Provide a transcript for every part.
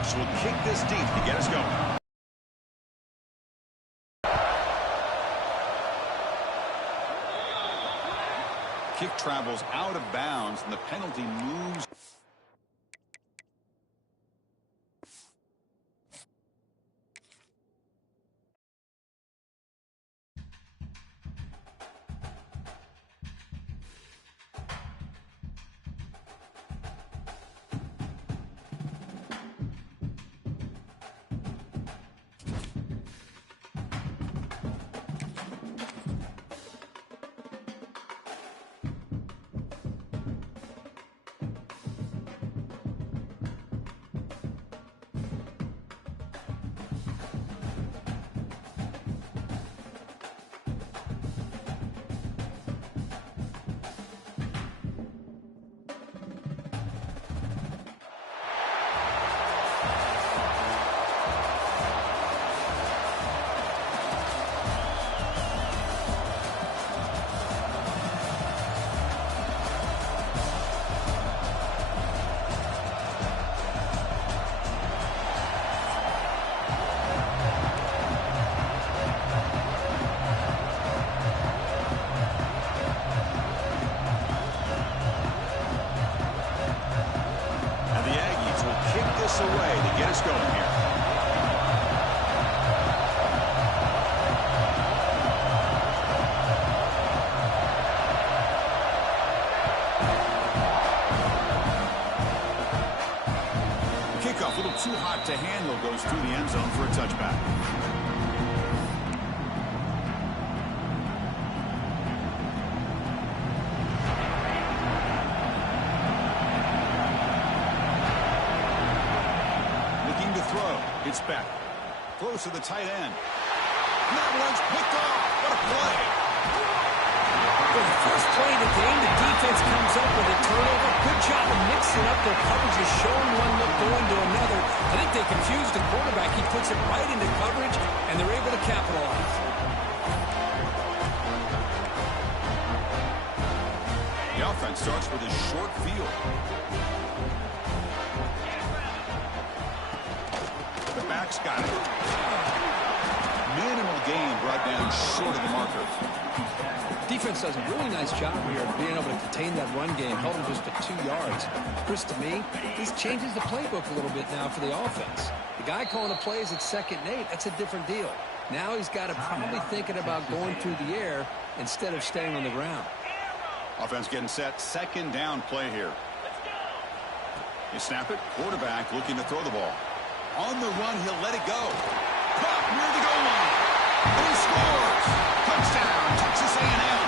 Ducks will kick this deep to get us going. Kick travels out of bounds, and the penalty moves. Away to get us going here. Kickoff, a little too hot to handle, goes through the end zone for a touchback. It's back. Close to the tight end. NattyRuns picked off. What a play. For the first play of the game, the defense comes up with a turnover. Good job of mixing up their coverages, showing one look, going to another. I think they confused the quarterback. He puts it right into coverage, and they're able to capitalize. The offense starts with a short field. Back's got it. Minimal gain brought down short of the marker. Defense does a really nice job here of being able to contain that run game, held him just to 2 yards. Chris, to me, this changes the playbook a little bit now for the offense. The guy calling the plays at 2nd and 8, that's a different deal. Now he's got to probably thinking about going through the air instead of staying on the ground. Offense getting set. 2nd down play here. You snap it. Quarterback looking to throw the ball. On the run, he'll let it go. Caught near the goal line. And he scores. Touchdown, Texas A&M.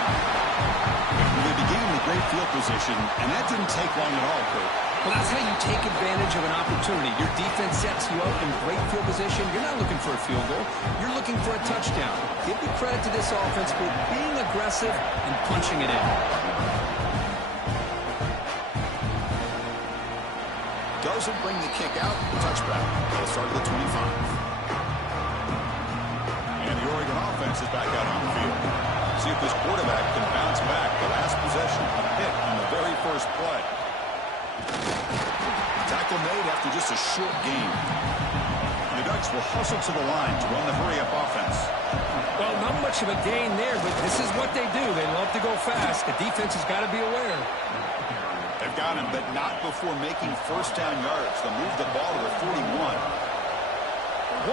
Well, they began with great field position, and that didn't take long at all, Kurt. Well, that's how you take advantage of an opportunity. Your defense sets you up in great field position. You're not looking for a field goal. You're looking for a touchdown. Give the credit to this offense for being aggressive and punching it in. Doesn't bring the kick out. Touchback. They'll start at the 25. And the Oregon offense is back out on the field. See if this quarterback can bounce back. The last possession, a pick on the very first play. Tackle made after just a short gain. The Ducks will hustle to the line to run the hurry-up offense. Well, not much of a gain there, but this is what they do. They love to go fast. The defense has got to be aware. They've got him, but not before making 1st down yards. They'll move the ball to the 41.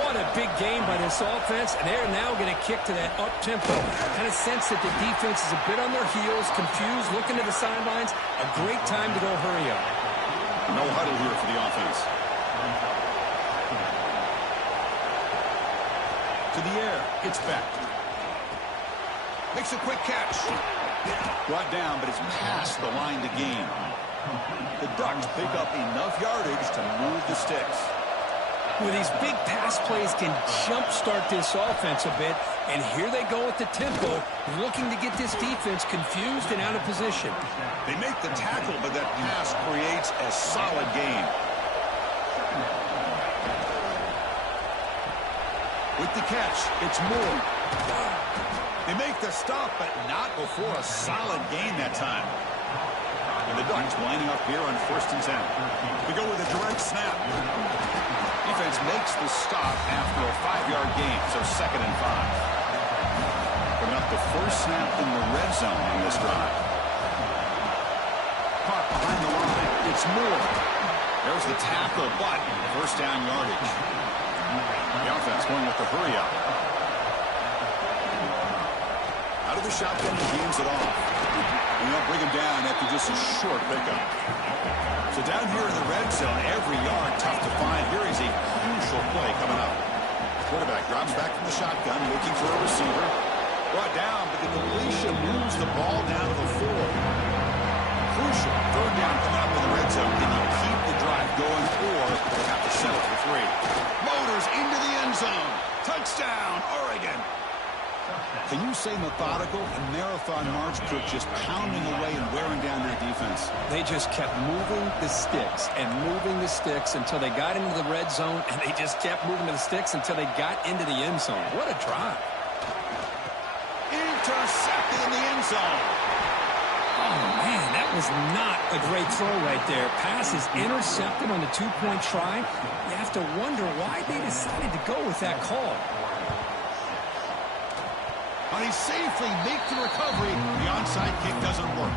What a big game by this offense, and they're now going to kick to that up-tempo. Kind of sense that the defense is a bit on their heels, confused, looking to the sidelines. A great time to go hurry up. No huddle here for the offense. To the air, it's back. Makes a quick catch. Brought down, but it's past the line to gain. The Ducks pick up enough yardage to move the sticks. Well, these big pass plays can jumpstart this offense a bit, and here they go at the tempo, looking to get this defense confused and out of position. They make the tackle, but that pass creates a solid gain. With the catch, it's Moore. They make the stop, but not before a solid gain that time. And the Ducks lining up here on 1st and 10. We go with a direct snap. Defense makes the stop after a 5-yard gain, so 2nd and 5. Coming up the first snap in the red zone on this drive. Caught behind the line. It's Moore. There's the tackle, but 1st down yardage. The offense going with the hurry up. Out of the shotgun, he gains it off. And they'll bring him down after just a short pickup. So down here in the red zone, every yard tough to find. Here is a crucial play coming up. Quarterback drops back from the shotgun, looking for a receiver. Brought down, but the completion moves the ball down to the 4. Crucial 3rd down coming up in the red zone. Can he keep the drive going, or they have to settle for 3? Motors into the end zone. Touchdown, Oregon. Can you say methodical? A marathon march, Cook, just pounding away and wearing down that defense. They just kept moving the sticks and moving the sticks until they got into the red zone, and they just kept moving the sticks until they got into the end zone. What a drive. Intercepted in the end zone. Oh, man, that was not a great throw right there. Pass is intercepted on the 2-point try. You have to wonder why they decided to go with that call. But he safely makes the recovery. The onside kick doesn't work.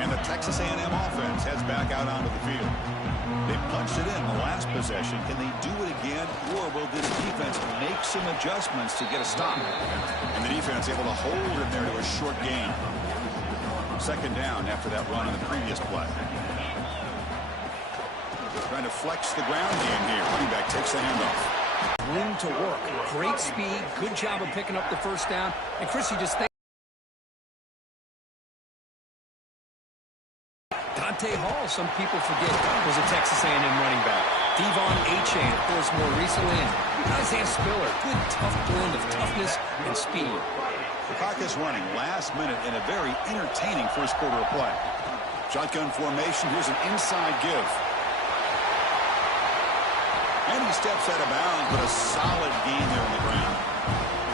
And the Texas A&M offense heads back out onto the field. They punched it in the last possession. Can they do it again, or will this defense make some adjustments to get a stop? And the defense able to hold him there to a short gain. 2nd down after that run on the previous play. Trying to flex the ground game here. Running back takes the handoff. Room to work. Great speed. Good job of picking up the 1st down. And Chris, you just think Dante Hall, some people forget, was a Texas A&M running back. Devon Achane, of course, more recently. And Isaiah Spiller. Good, tough blend of toughness and speed. The clock is running last minute in a very entertaining 1st quarter of play. Shotgun formation. Here's an inside give. And he steps out of bounds, but a solid gain there on the ground.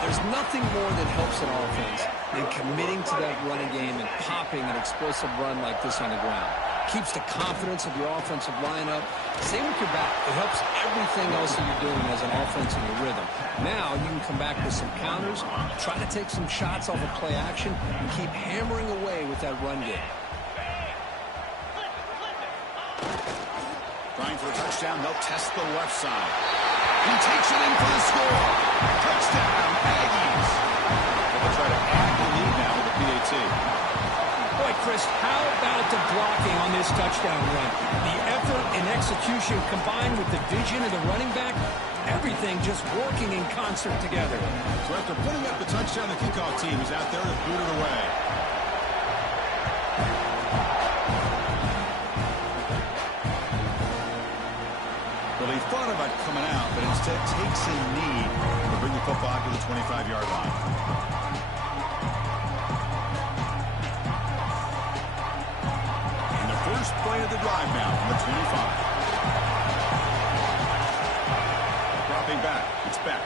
There's nothing more that helps an offense than committing to that running game and popping an explosive run like this on the ground. Keeps the confidence of your offensive lineup. Same with your back. It helps everything else that you're doing as an offense in your rhythm. Now you can come back with some counters, try to take some shots off of play action, and keep hammering away with that run game. Trying for a touchdown, they'll test the left side. He takes it in for the score. Touchdown, Aggies. They'll try to add the lead now with the PAT. Boy, Chris, how about the blocking on this touchdown run? The effort and execution combined with the vision of the running back, everything just working in concert together. So after putting up the touchdown, the kickoff team is out there to boot it away. Well, he thought about coming out, but instead takes a knee to bring the football to the 25-yard line. And the first play of the drive now from the 25. Dropping back. It's back.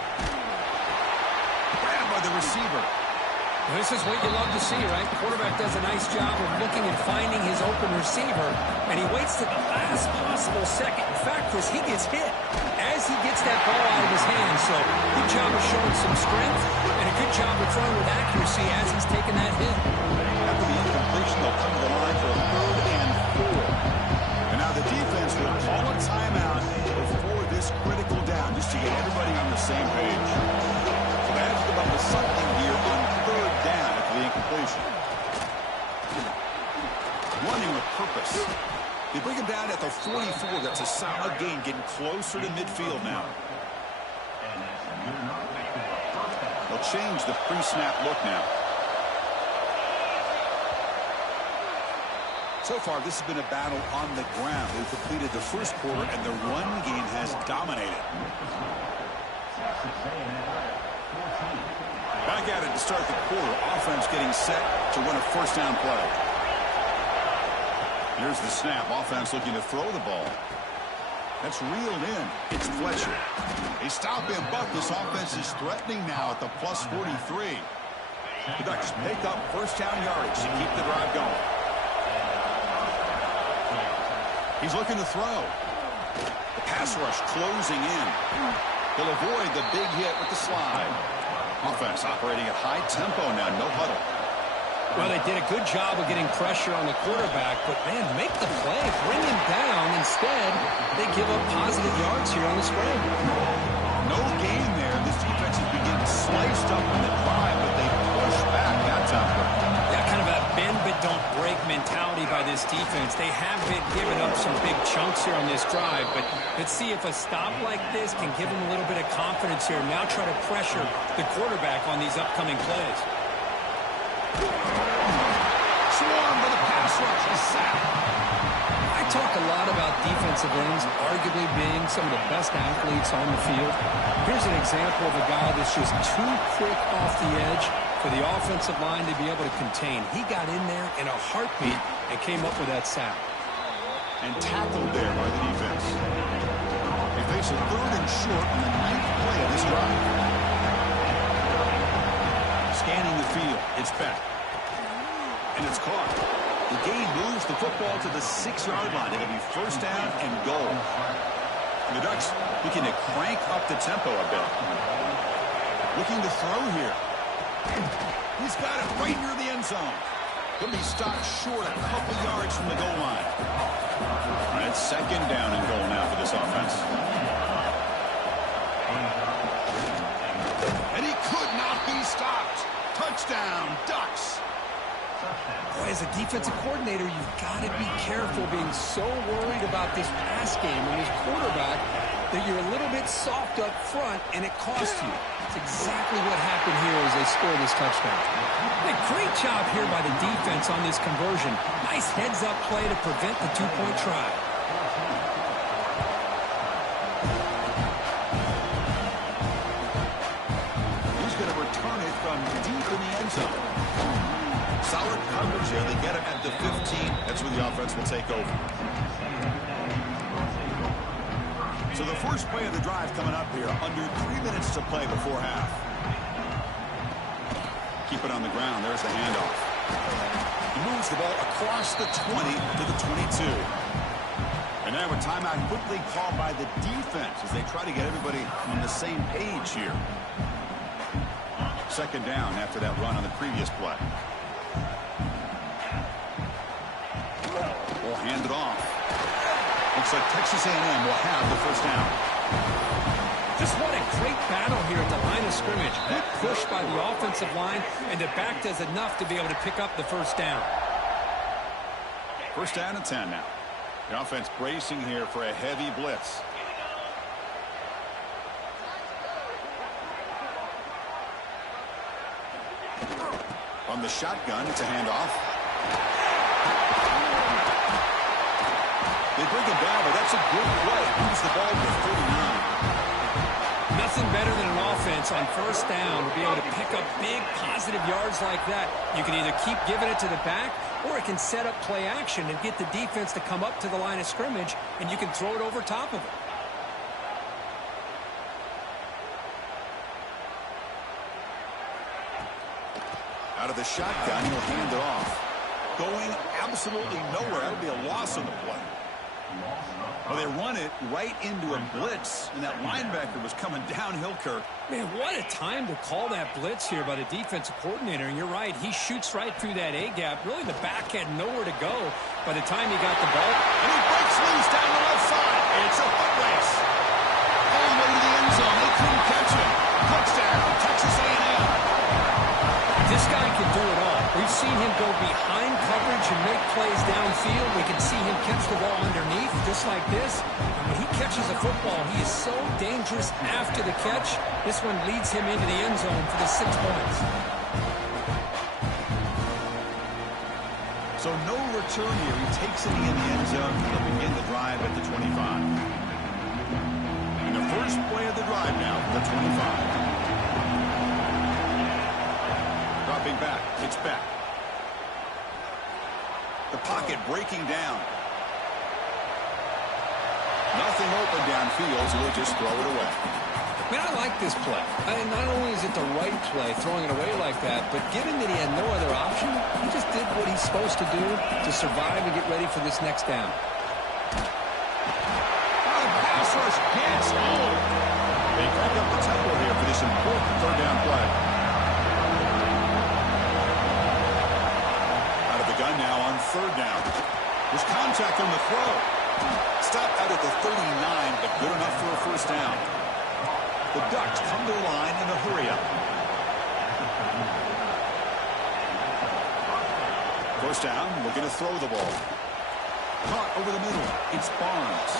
Grabbed by the receiver. This is what you love to see, right? The quarterback does a nice job of looking and finding his open receiver, and he waits to the last possible second. In fact, Chris, he gets hit as he gets that ball out of his hands. So good job of showing some strength, and a good job of throwing with accuracy as he's taking that hit. After the incompletion, they'll come to the line for a 3rd and 4. And now the defense will call a timeout before this critical down, just to get everybody on the same page. So they have to come up with something here on 3rd down after the incompletion. Running with purpose. They bring him down at the 44. That's a solid gain, getting closer to midfield now. They'll change the pre-snap look now. So far, this has been a battle on the ground. They've completed the first quarter, and the run game has dominated. Back at it to start the quarter. Offense getting set to win a 1st down play. Here's the snap. Offense looking to throw the ball. That's reeled in. It's Fletcher. They stop him, but this offense is threatening now at the +43. The Ducks pick up 1st down yardage to keep the drive going. He's looking to throw. The pass rush closing in. He'll avoid the big hit with the slide. Offense operating at high tempo now, no huddle. Well, they did a good job of getting pressure on the quarterback, but, man, make the play, bring him down. Instead, they give up positive yards here on the spread. No gain there. This defense has been getting sliced up in the drive, but they push back that time. Yeah, kind of a bend-but-don't-break mentality by this defense. They have been giving up some big chunks here on this drive, but let's see if a stop like this can give them a little bit of confidence here. Now try to pressure the quarterback on these upcoming plays. Swarm for the pass rush. He's sacked. I talk a lot about defensive ends arguably being some of the best athletes on the field. Here's an example of a guy that's just too quick off the edge for the offensive line to be able to contain. He got in there in a heartbeat and came up with that sack. And tackled there by the defense. They face a 3rd and short on the 9th play of this drive. Scanning the field. It's back. And it's caught. The gain moves the football to the 6-yard line. It'll be 1st down and goal. And the Ducks looking to crank up the tempo a bit. Looking to throw here. He's got it right near the end zone. He'll be stopped short a couple yards from the goal line. All right, 2nd down and goal now for this offense. And he could not be stopped. Touchdown, Ducks. Boy, as a defensive coordinator, you've got to be careful being so worried about this pass game and this quarterback that you're a little bit soft up front and it costs you. It's exactly what happened here as they score this touchdown. A great job here by the defense on this conversion. Nice heads-up play to prevent the 2-point try. He's going to return it from deep in the end zone. Solid coverage here. They get him at the 15. That's where the offense will take over. So the first play of the drive coming up here. Under 3 minutes to play before half. Keep it on the ground. There's the handoff. He moves the ball across the 20 to the 22. And now a timeout quickly called by the defense as they try to get everybody on the same page here. 2nd down after that run on the previous play. We'll hand it off. Looks like Texas A&M will have the 1st down. Just what a great battle here at the line of scrimmage. Good push by the offensive line, and the back does enough to be able to pick up the 1st down. 1st down and 10 now. The offense bracing here for a heavy blitz. From the shotgun, it's a handoff. They bring him down, but that's a good play. Moves the ball to 39. Nothing better than an offense on 1st down to be able to pick up big positive yards like that. You can either keep giving it to the back, or it can set up play action and get the defense to come up to the line of scrimmage, and you can throw it over top of it. Out of the shotgun, he'll hand it off. Going absolutely nowhere. That'll be a loss on the play. Well, they run it right into a blitz, and that linebacker was coming downhill, Kirk. Man, what a time to call that blitz here by the defensive coordinator. And you're right, he shoots right through that A-gap. Really, the back had nowhere to go by the time he got the ball. And he breaks loose down the left side. It's a foot race. All the way to the end zone. They couldn't catch him. Touchdown, Texas A&M. This guy can do it all. We've seen him go behind coverage and make plays downfield. We can see him catch the ball underneath, just like this. And when he catches a football, he is so dangerous after the catch. This one leads him into the end zone for the 6 points. So no return here. He takes it in the end zone to begin the drive at the 25. And the first play of the drive now for the 25. Dropping back. It's back. The pocket breaking down. Nothing open downfield, so we'll just throw it away. Man, I like this play. Not only is it the right play, throwing it away like that, but given that he had no other option, he just did what he's supposed to do to survive and get ready for this next down. Yes. Oh. They crank up the tempo here for this important third down play. Out of the gun now on third down. There's contact on the throw. Stopped out at the 39, but good enough for a first down. The Ducks come to the line in a hurry-up. First down, looking to throw the ball. Caught over the middle. It's Barnes.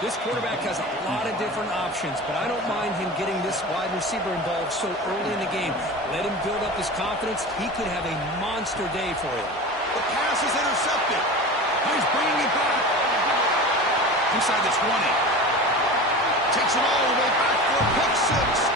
This quarterback has a lot of different options, but I don't mind him getting this wide receiver involved so early in the game. Let him build up his confidence. He could have a monster day for you. The pass is intercepted. He's bringing it back. Inside the 20. Takes it all the way back for a pick six.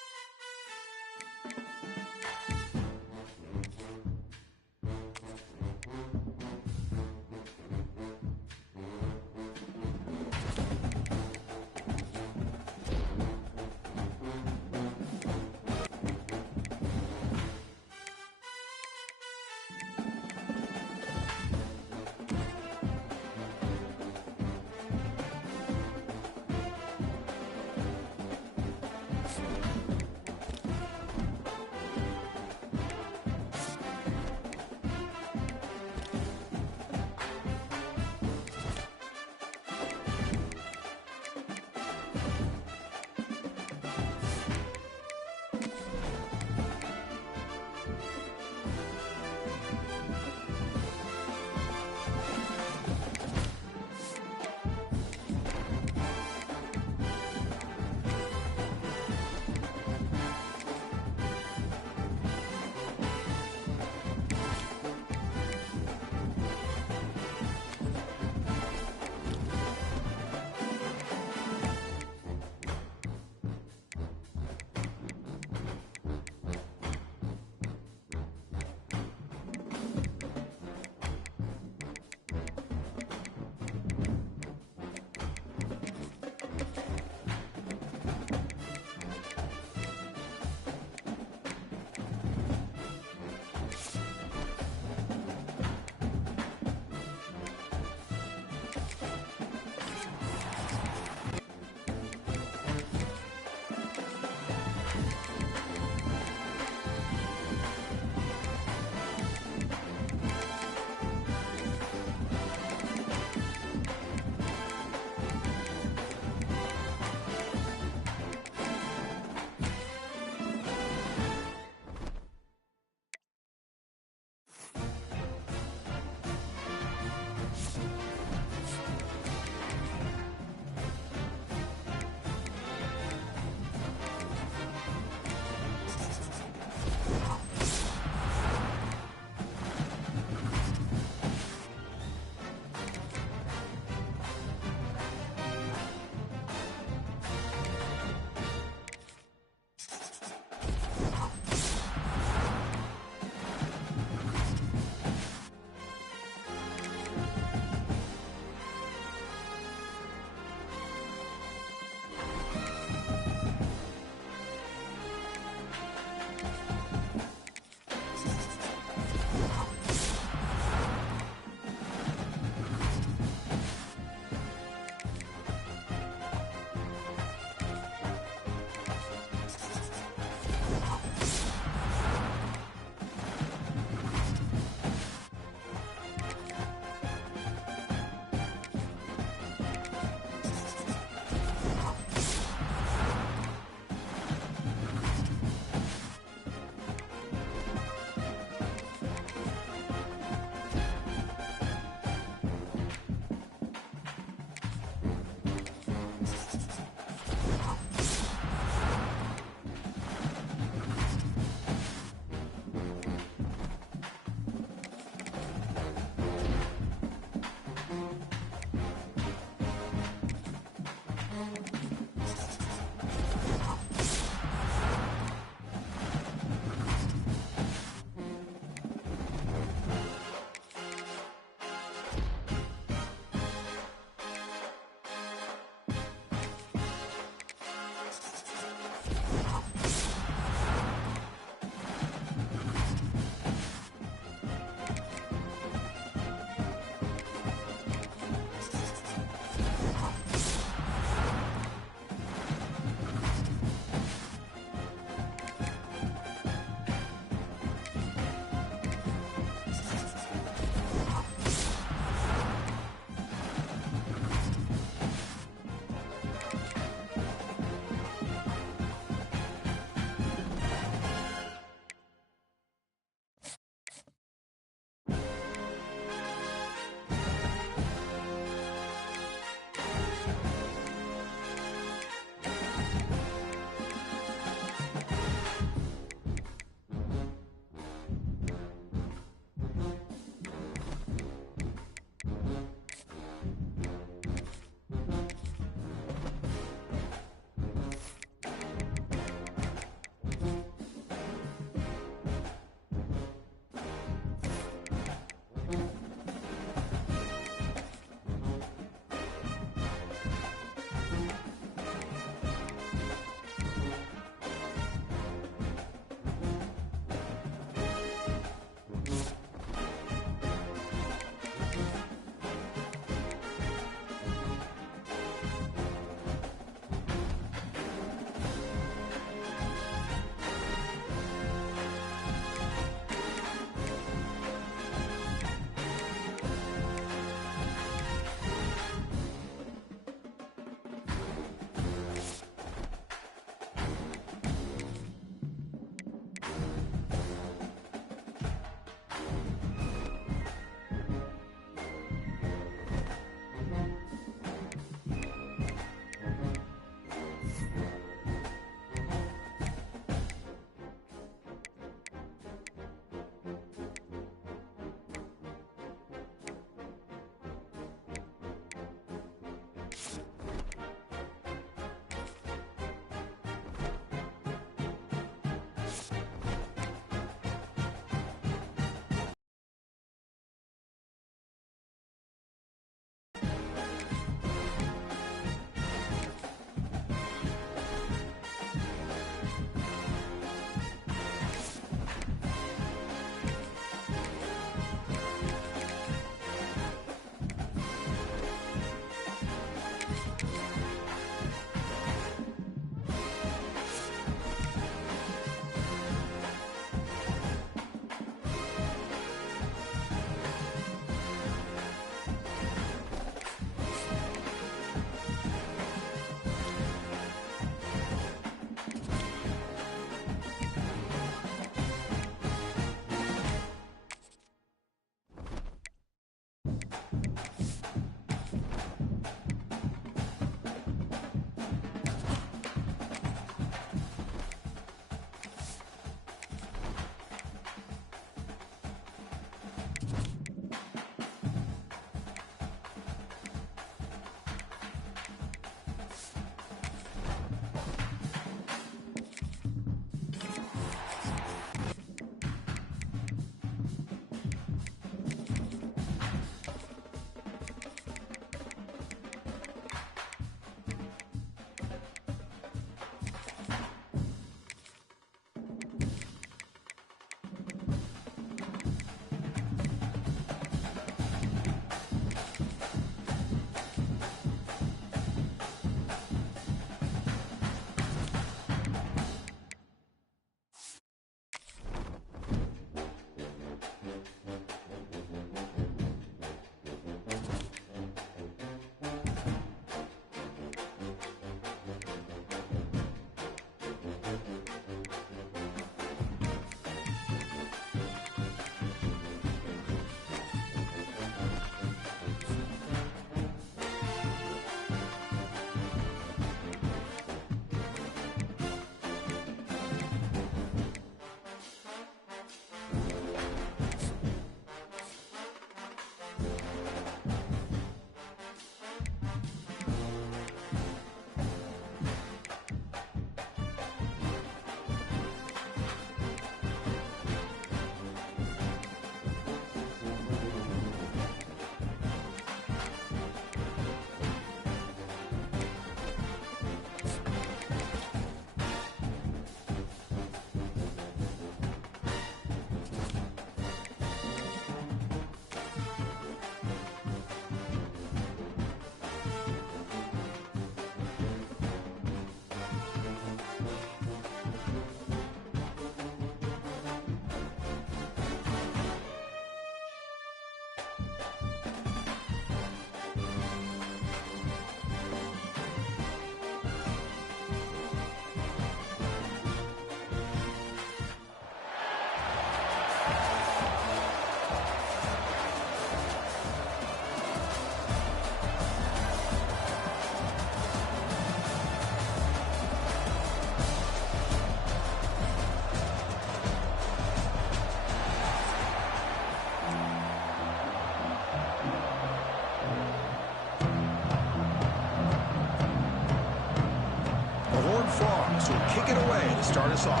start us off.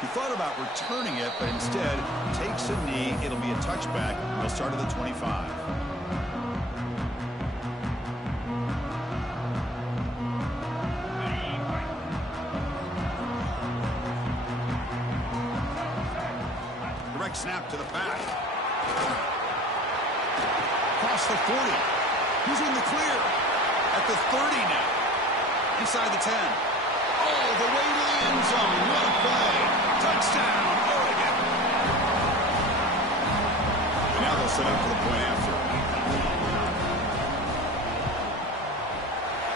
He thought about returning it, but instead takes a knee. It'll be a touchback. They'll start at the 25. Direct snap to the back. Across the 40. He's in the clear. At the 30 now. Inside the 10. All the way to the end zone. What a play. Touchdown, Oregon. And now they'll set up for the point after.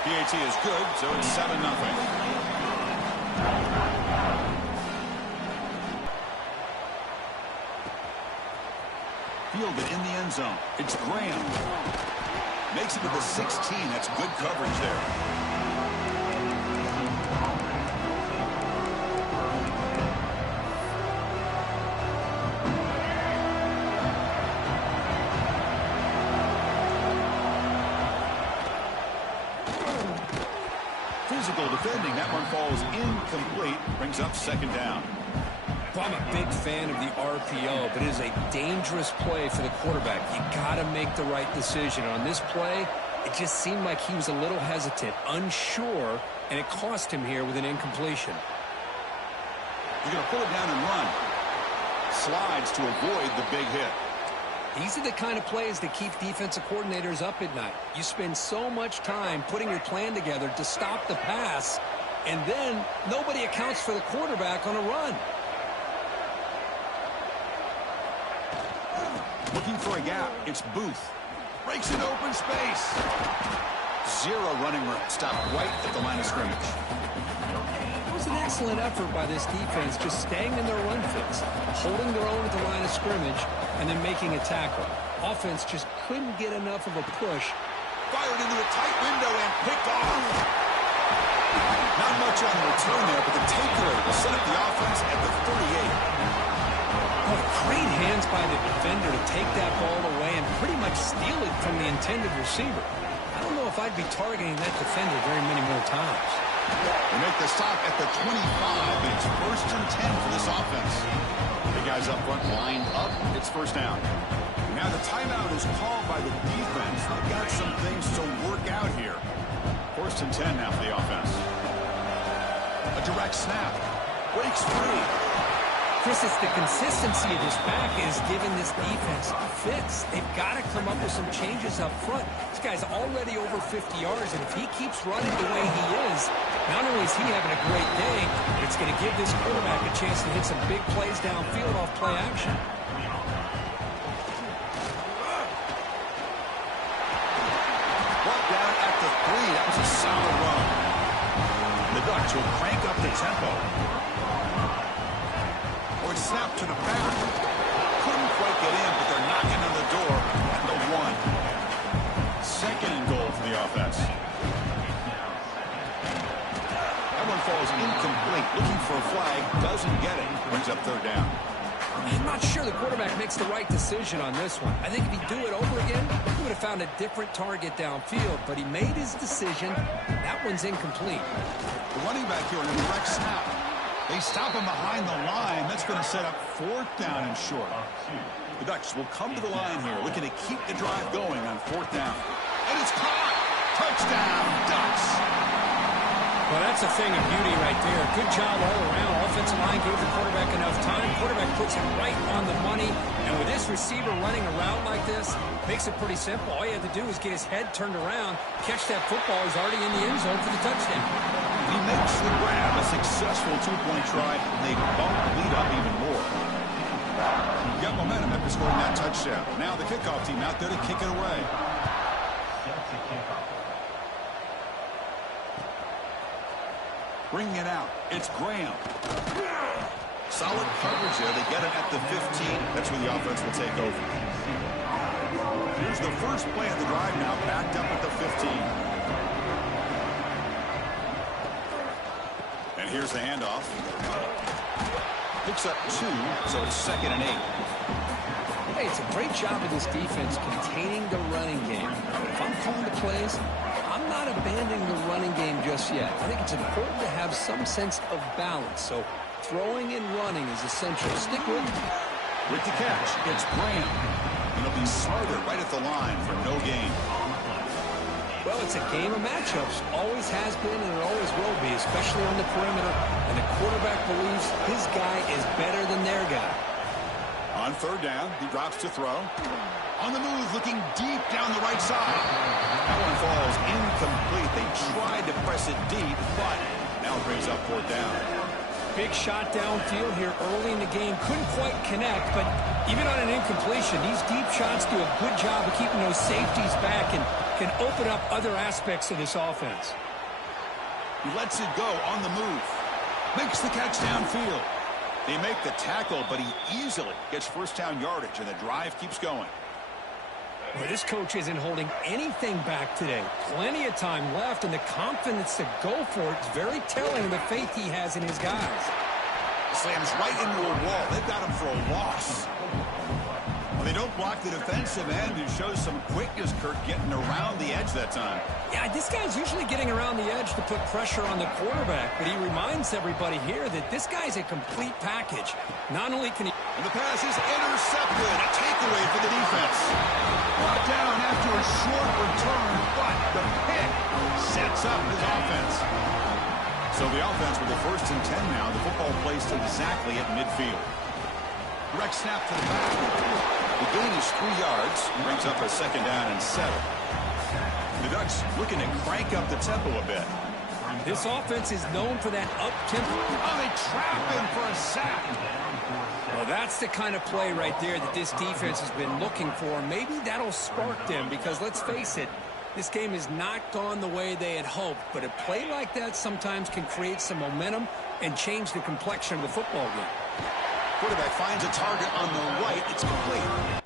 PAT is good, so it's 7-0. Fielded in the end zone. It's Graham. Makes it to the 16. That's good coverage there. Physical defending. That one falls incomplete. Brings up second down. Well, I'm a big fan of the RPO, but it is a dangerous play for the quarterback. You got to make the right decision. On this play, it just seemed like he was a little hesitant, unsure, and it cost him here with an incompletion. He's going to pull it down and run. Slides to avoid the big hit. These are the kind of plays that keep defensive coordinators up at night. You spend so much time putting your plan together to stop the pass, and then nobody accounts for the quarterback on a run. Looking for a gap. It's Booth. Breaks an open space. Zero running room. Stop right at the line of scrimmage. It was an excellent effort by this defense, just staying in their run fits, holding their own at the line of scrimmage, and then making a tackle. Offense just couldn't get enough of a push. Fired into a tight window and picked off. Not much on the return there, but the takeaway will set up the offense at the 38. Oh, great hands by the defender to take that ball away and pretty much steal it from the intended receiver. I don't know if I'd be targeting that defender very many more times. They make the stop at the 25, but it's 1st and 10 for this offense. The guys up front lined up. It's first down. Now the timeout is called by the defense. They've got some things to work out here. 1st and 10 now for the offense. A direct snap. Breaks free. Chris, it's the consistency of his back is giving this defense fits. They've got to come up with some changes up front. This guy's already over 50 yards, and if he keeps running the way he is, not only is he having a great day, but it's going to give this quarterback a chance to hit some big plays downfield off play action. Brought down at the 3. That was a solid run. The Ducks will crank up the tempo. Snap to the back. Couldn't quite get in, but they're knocking on the door at the 1. 2nd and goal for the offense. That one falls incomplete. Looking for a flag. Doesn't get it. Brings up 3rd down. I'm not sure the quarterback makes the right decision on this one. I think if he'd do it over again, he would have found a different target downfield, but he made his decision. That one's incomplete. The running back here on a direct snap. They stop him behind the line. That's going to set up 4th down and short. The Ducks will come to the line here, looking to keep the drive going on 4th down. And it's caught. Touchdown, Ducks. Well, that's a thing of beauty right there. Good job all around. Offensive line gave the quarterback enough time. Quarterback puts it right on the money. And with this receiver running around like this, makes it pretty simple. All you have to do is get his head turned around, catch that football. He's already in the end zone for the touchdown. He makes the grab, a successful 2-point try, and they bump the lead up even more. Got momentum after scoring that touchdown. Now the kickoff team out there to kick it away. Bringing it out, it's Graham. Solid coverage there. They get it at the 15. That's where the offense will take over. Here's the first play of the drive now, backed up at the 15. Here's the handoff. Picks up 2, so it's 2nd and 8. Hey, it's a great job of this defense containing the running game. If I'm calling the plays, I'm not abandoning the running game just yet. I think it's important to have some sense of balance. So throwing and running is essential. Stick with me. With the catch, it's Graham. And he'll be smarter right at the line for no gain. Well, it's a game of matchups. Always has been and it always will be, especially on the perimeter. And the quarterback believes his guy is better than their guy. On 3rd down, he drops to throw. On the move, looking deep down the right side. That one falls incomplete. They tried to press it deep, but now it brings up 4th down. Big shot downfield here early in the game. Couldn't quite connect, but even on an incompletion, these deep shots do a good job of keeping those safeties back and can open up other aspects of this offense. He lets it go on the move. Makes the catch downfield. They make the tackle, but he easily gets 1st down yardage, and the drive keeps going. Well, this coach isn't holding anything back today. Plenty of time left, and the confidence to go for it is very telling of the faith he has in his guys. Slams right into a wall. They've got him for a loss. Well, they don't block the defensive end, who shows some quickness, Kurt, getting around the edge that time. Yeah, this guy's usually getting around the edge to put pressure on the quarterback, but he reminds everybody here that this guy's a complete package. Not only can he... And the pass is intercepted. A takeaway for the defense. Brought down after a short return, but the pick sets up his offense. So the offense with the 1st and 10 now. The football placed exactly at midfield. Direct snap to the back. The gain is 3 yards. Brings up a 2nd down and 7. The Ducks looking to crank up the tempo a bit. This offense is known for that up-tempo. Oh, they trap him for a sack. Well, that's the kind of play right there that this defense has been looking for. Maybe that'll spark them because, let's face it, this game has not gone the way they had hoped. But a play like that sometimes can create some momentum and change the complexion of the football game. Quarterback finds a target on the right. It's complete.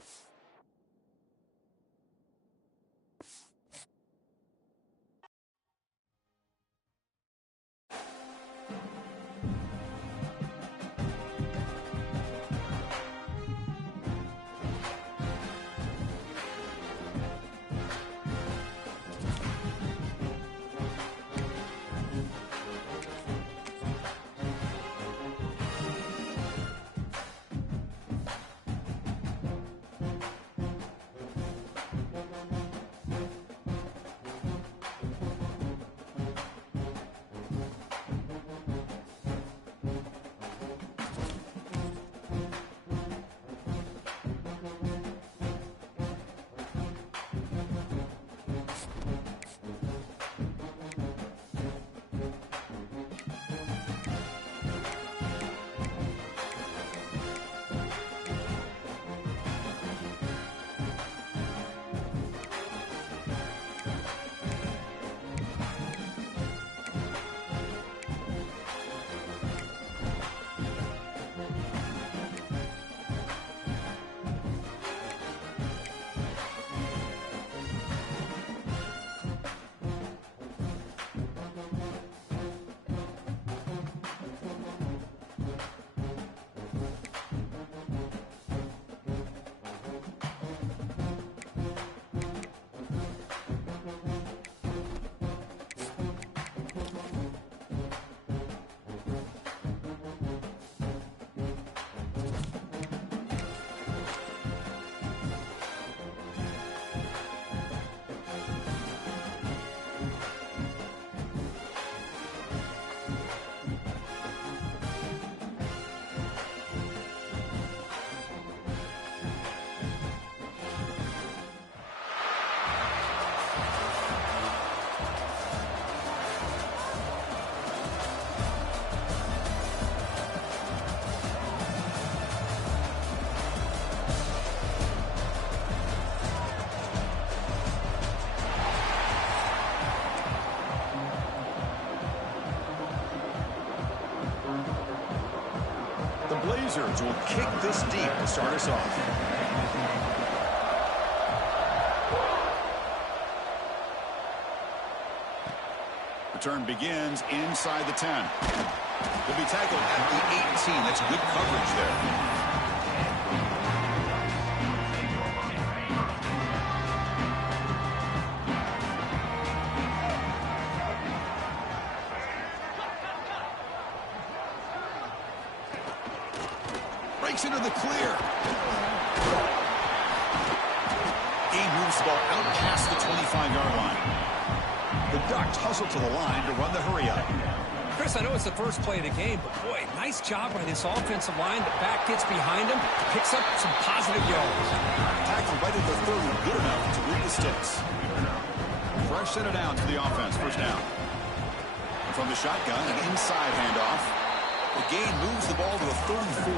Blazers will kick this deep to start us off. Return begins inside the 10. He'll be tackled at the 18. That's good coverage there. Breaks into the clear. He moves the ball out past the 25-yard line. The Ducks hustle to the line to run the hurry-up. Chris, I know it's the first play of the game, but boy, nice job by this offensive line. The back gets behind him, picks up some positive yards. Tackle right at the 30, good enough to win the sticks. Fresh set it down to the offense, first down. From the shotgun, an inside handoff. The gain moves the ball to the 34.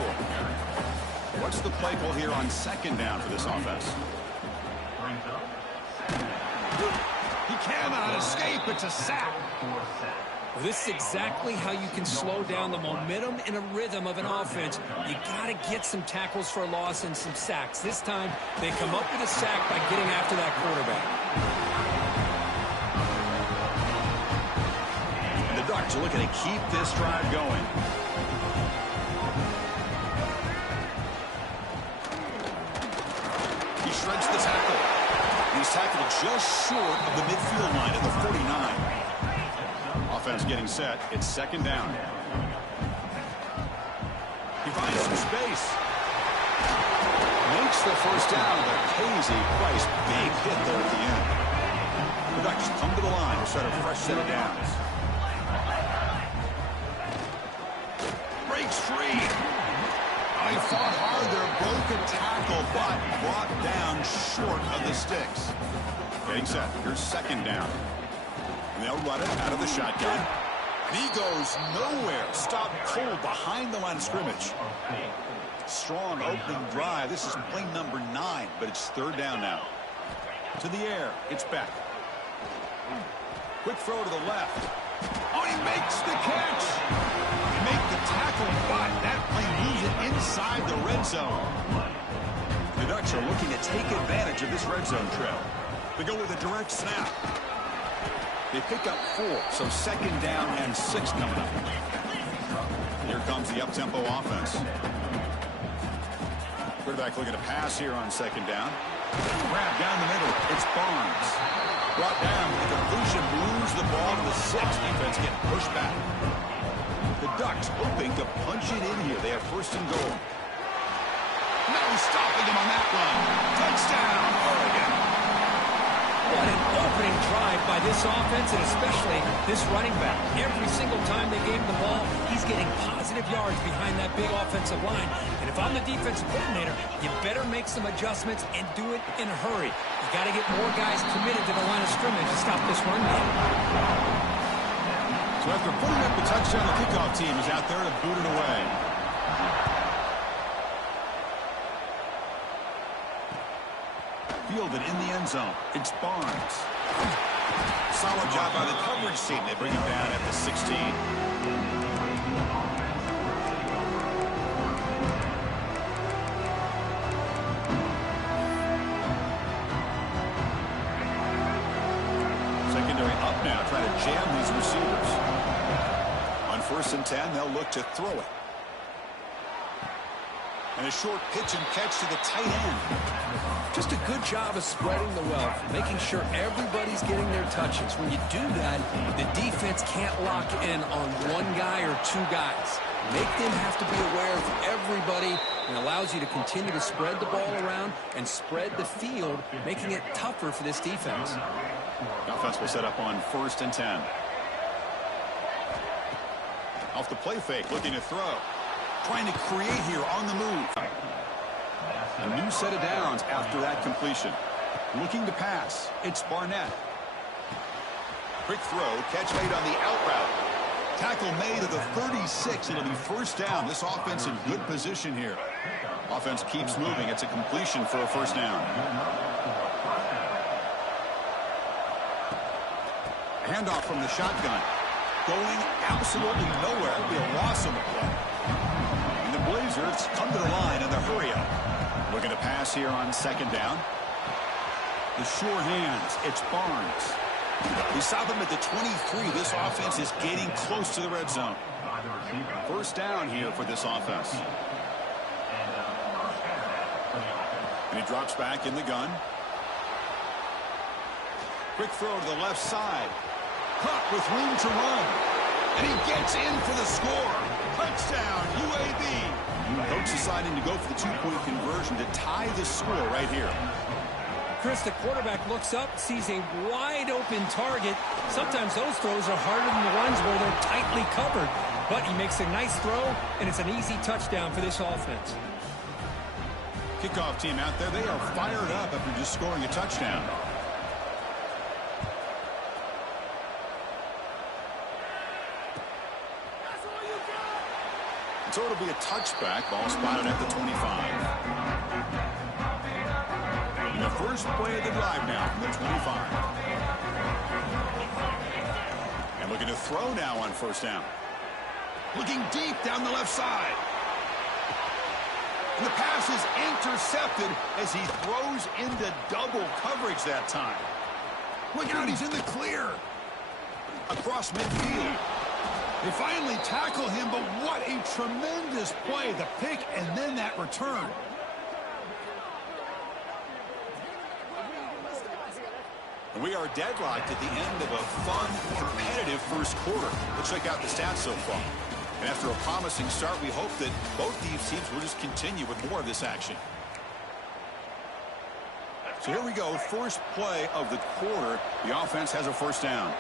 What's the play call here on second down for this offense? He cannot escape. It's a sack. Well, this is exactly how you can slow down the momentum and a rhythm of an offense. You got to get some tackles for a loss and some sacks. This time, they come up with a sack by getting after that quarterback. And the Ducks are looking to keep this drive going. He shreds the tackle. He's tackled just short of the midfield line at the 49. Offense getting set. It's second down. He finds some space. Makes the first down, but pays a price. Big hit there at the end. The Ducks come to the line to start a fresh set of downs. Breaks free. He fought hard there, broke a tackle, but brought down short of the sticks. Getting set. Here's second down. And they'll run it out of the shotgun. And he goes nowhere. Stopped cold behind the line of scrimmage. Strong opening drive. This is play number 9, but it's third down now. To the air. It's back. Quick throw to the left. Oh, he makes the catch. He makes the tackle, but that play moves it inside the red zone. The Ducks are looking to take advantage of this red zone trail. They go with a direct snap. They pick up 4, so second down and 6 coming up. Here comes the up-tempo offense. Quarterback looking to pass here on second down. Grab down the middle. It's Barnes. Brought down with the completion, moves the ball to the 6. Defense getting pushed back. The Ducks hoping to punch it in here. They have first and goal. No stopping him on that run. Touchdown, Oregon. What an opening drive by this offense, and especially this running back. Every single time they gave him the ball, he's getting positive yards behind that big offensive line. And if I'm the defensive coordinator, you better make some adjustments and do it in a hurry. You got to get more guys committed to the line of scrimmage to stop this run game. So after putting up the touchdown, the kickoff team is out there to boot it away. Fielded in the end zone. It's Barnes. Solid job by the coverage team. They bring him down at the 16. Secondary up now, trying to jam these receivers. On first and 10, they'll look to throw it. And a short pitch and catch to the tight end. Just a good job of spreading the wealth, making sure everybody's getting their touches. When you do that, the defense can't lock in on one guy or 2 guys. Make them have to be aware of everybody, and allows you to continue to spread the ball around and spread the field, making it tougher for this defense. The offense will set up on first and 10. Off the play fake, looking to throw. Trying to create here on the move. A new set of downs after that completion. Looking to pass. It's Barnett. Quick throw. Catch made on the out route. Tackle made at the 36. It'll be first down. This offense in good position here. Offense keeps moving. It's a completion for a first down. Handoff from the shotgun. Going absolutely nowhere. That'll be a loss on the play. And the Blazers come to the line in the hurry-up. Looking to pass here on second down. The sure hands. It's Barnes. We stop him at the 23. This offense is getting close to the red zone. First down here for this offense. And he drops back in the gun. Quick throw to the left side. Caught with room to run. And he gets in for the score. Touchdown, UAB. Coach deciding to go for the two-point conversion to tie the score right here. Chris, the quarterback looks up, sees a wide-open target. Sometimes those throws are harder than the ones where they're tightly covered. But he makes a nice throw, and it's an easy touchdown for this offense. Kickoff team out there, they are fired up after just scoring a touchdown. So it'll be a touchback. Ball spotted at the 25. And the first play of the drive now from the 25. And looking to throw now on first down. Looking deep down the left side. And the pass is intercepted as he throws into double coverage that time. Look out, he's in the clear. Across midfield. They finally tackle him, but what a tremendous play. The pick and then that return. And we are deadlocked at the end of a fun, competitive first quarter. Let's check out the stats so far. And after a promising start, we hope that both these teams will just continue with more of this action. So here we go, first play of the quarter. The offense has a first down.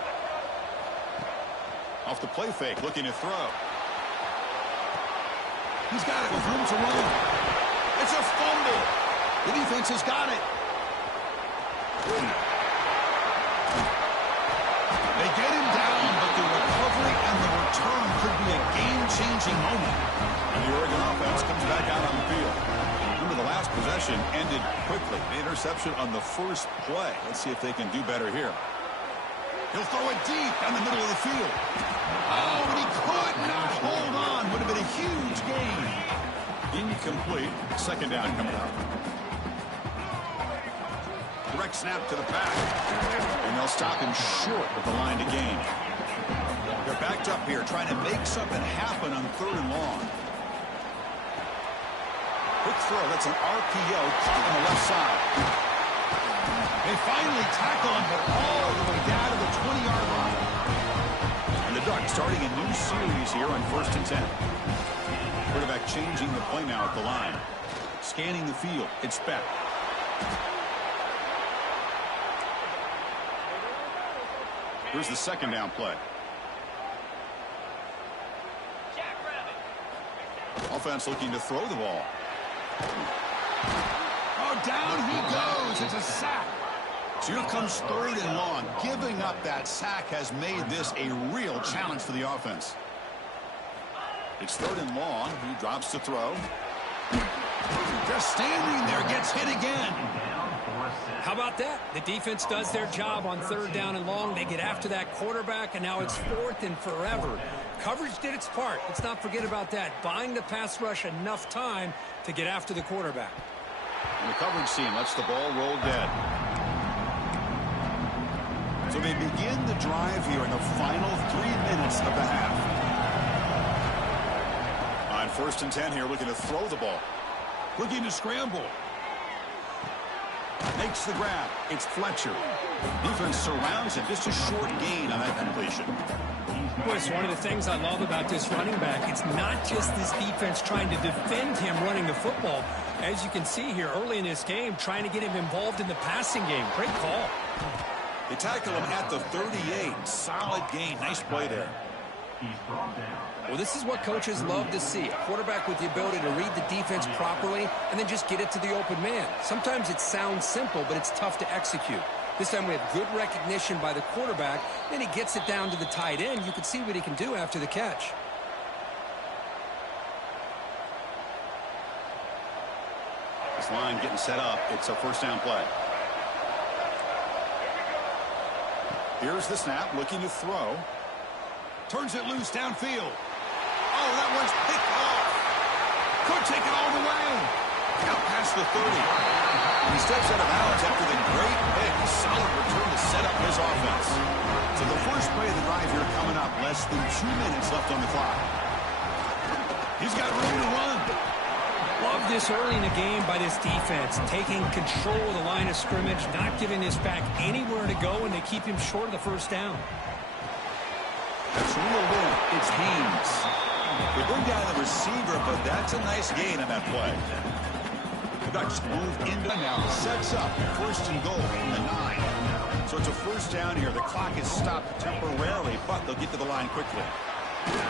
Off the play fake, looking to throw. He's got it with room to run. It's a fumble. The defense has got it. They get him down, but the recovery and the return could be a game-changing moment. And the Oregon offense comes back out on the field. Remember, the last possession ended quickly. The interception on the first play. Let's see if they can do better here. He'll throw it deep down the middle of the field. Oh, and he could not hold on. Would have been a huge gain. Incomplete. Second down coming up. Direct snap to the back. And they'll stop him short of the line to gain. They're backed up here trying to make something happen on third and long. Quick throw. That's an RPO caught on the left side. They finally tackle him, but all the way down to the 20-yard line. And the Ducks starting a new series here on 1st and 10. Quarterback changing the play now at the line. Scanning the field. It's Beck. Here's the second down play. Offense looking to throw the ball. Oh, down he goes. It's a sack. So here comes third and long. Giving up that sack has made this a real challenge for the offense. It's third and long. He drops to throw. Just standing there, gets hit again. How about that? The defense does their job on third down and long. They get after that quarterback, and now it's fourth and forever. Coverage did its part. Let's not forget about that. Buying the pass rush enough time to get after the quarterback. And the coverage team lets the ball roll dead. So they begin the drive here in the final 3 minutes of the half. On 1st and 10 here, looking to throw the ball. Looking to scramble. Makes the grab. It's Fletcher. Defense surrounds him. Just a short gain on that completion. Boy, it's one of the things I love about this running back. It's not just this defense trying to defend him running the football. As you can see here early in this game, trying to get him involved in the passing game. Great call. They tackle him at the 38. Solid gain. Nice play there. Well, this is what coaches love to see. A quarterback with the ability to read the defense properly and then just get it to the open man. Sometimes it sounds simple, but it's tough to execute. This time we have good recognition by the quarterback. Then he gets it down to the tight end. You can see what he can do after the catch. This line getting set up. It's a first down play. Here's the snap, looking to throw. Turns it loose downfield. Oh, that one's picked off. Could take it all the way. Out past the 30. He steps out of bounds after the great pick. Solid return to set up his offense. So the first play of the drive here coming up. Less than 2 minutes left on the clock. He's got room to run. Love this early in the game by this defense, taking control of the line of scrimmage, not giving this back anywhere to go, and they keep him short of the first down. That's reeled in. It's Haynes. They bring down the receiver, but that's a nice gain on that play. The Ducks move into now, sets up first and goal from the 9. So it's a first down here. The clock is stopped temporarily, but they'll get to the line quickly.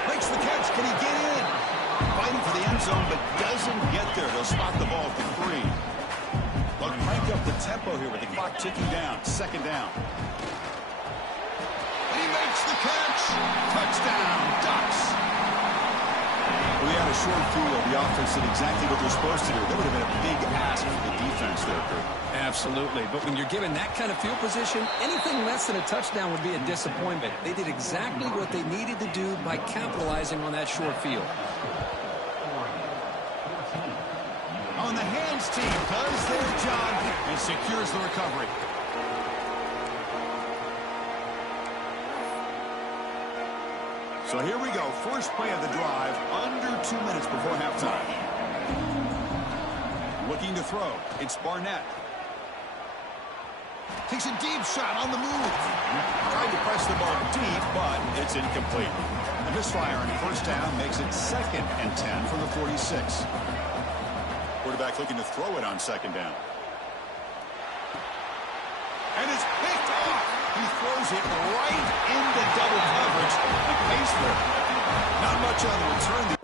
Makes the catch. Can he get in? Fighting for the end zone, but doesn't get there. They'll spot the ball at the 3. They'll crank up the tempo here with the clock ticking down. Second down. And he makes the catch. Touchdown, Ducks. We had a short field. The offense did exactly what they're supposed to do. That would have been a big ask for the defense there, Kurt. Absolutely. But when you're given that kind of field position, anything less than a touchdown would be a disappointment. They did exactly what they needed to do by capitalizing on that short field. On the hands team does their job and secures the recovery. So here we go. First play of the drive, under 2 minutes before halftime. Looking to throw. It's Barnett. Takes a deep shot on the move. Tried to press the ball deep, but it's incomplete. A misfire on first down makes it 2nd and 10 from the 46. Quarterback looking to throw it on second down. And it's picked off. He throws it right into double coverage and pays for it. Not much on the return.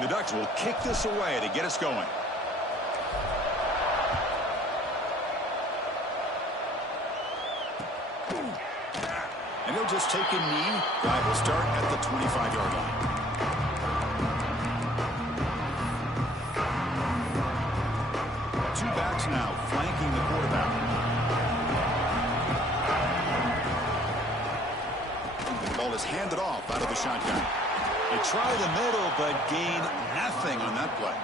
The Ducks will kick this away to get us going. And he'll just take a knee. Drive will start at the 25-yard line. Two backs now flanking the quarterback. The ball is handed off out of the shotgun. They try the middle, but gain nothing on that play.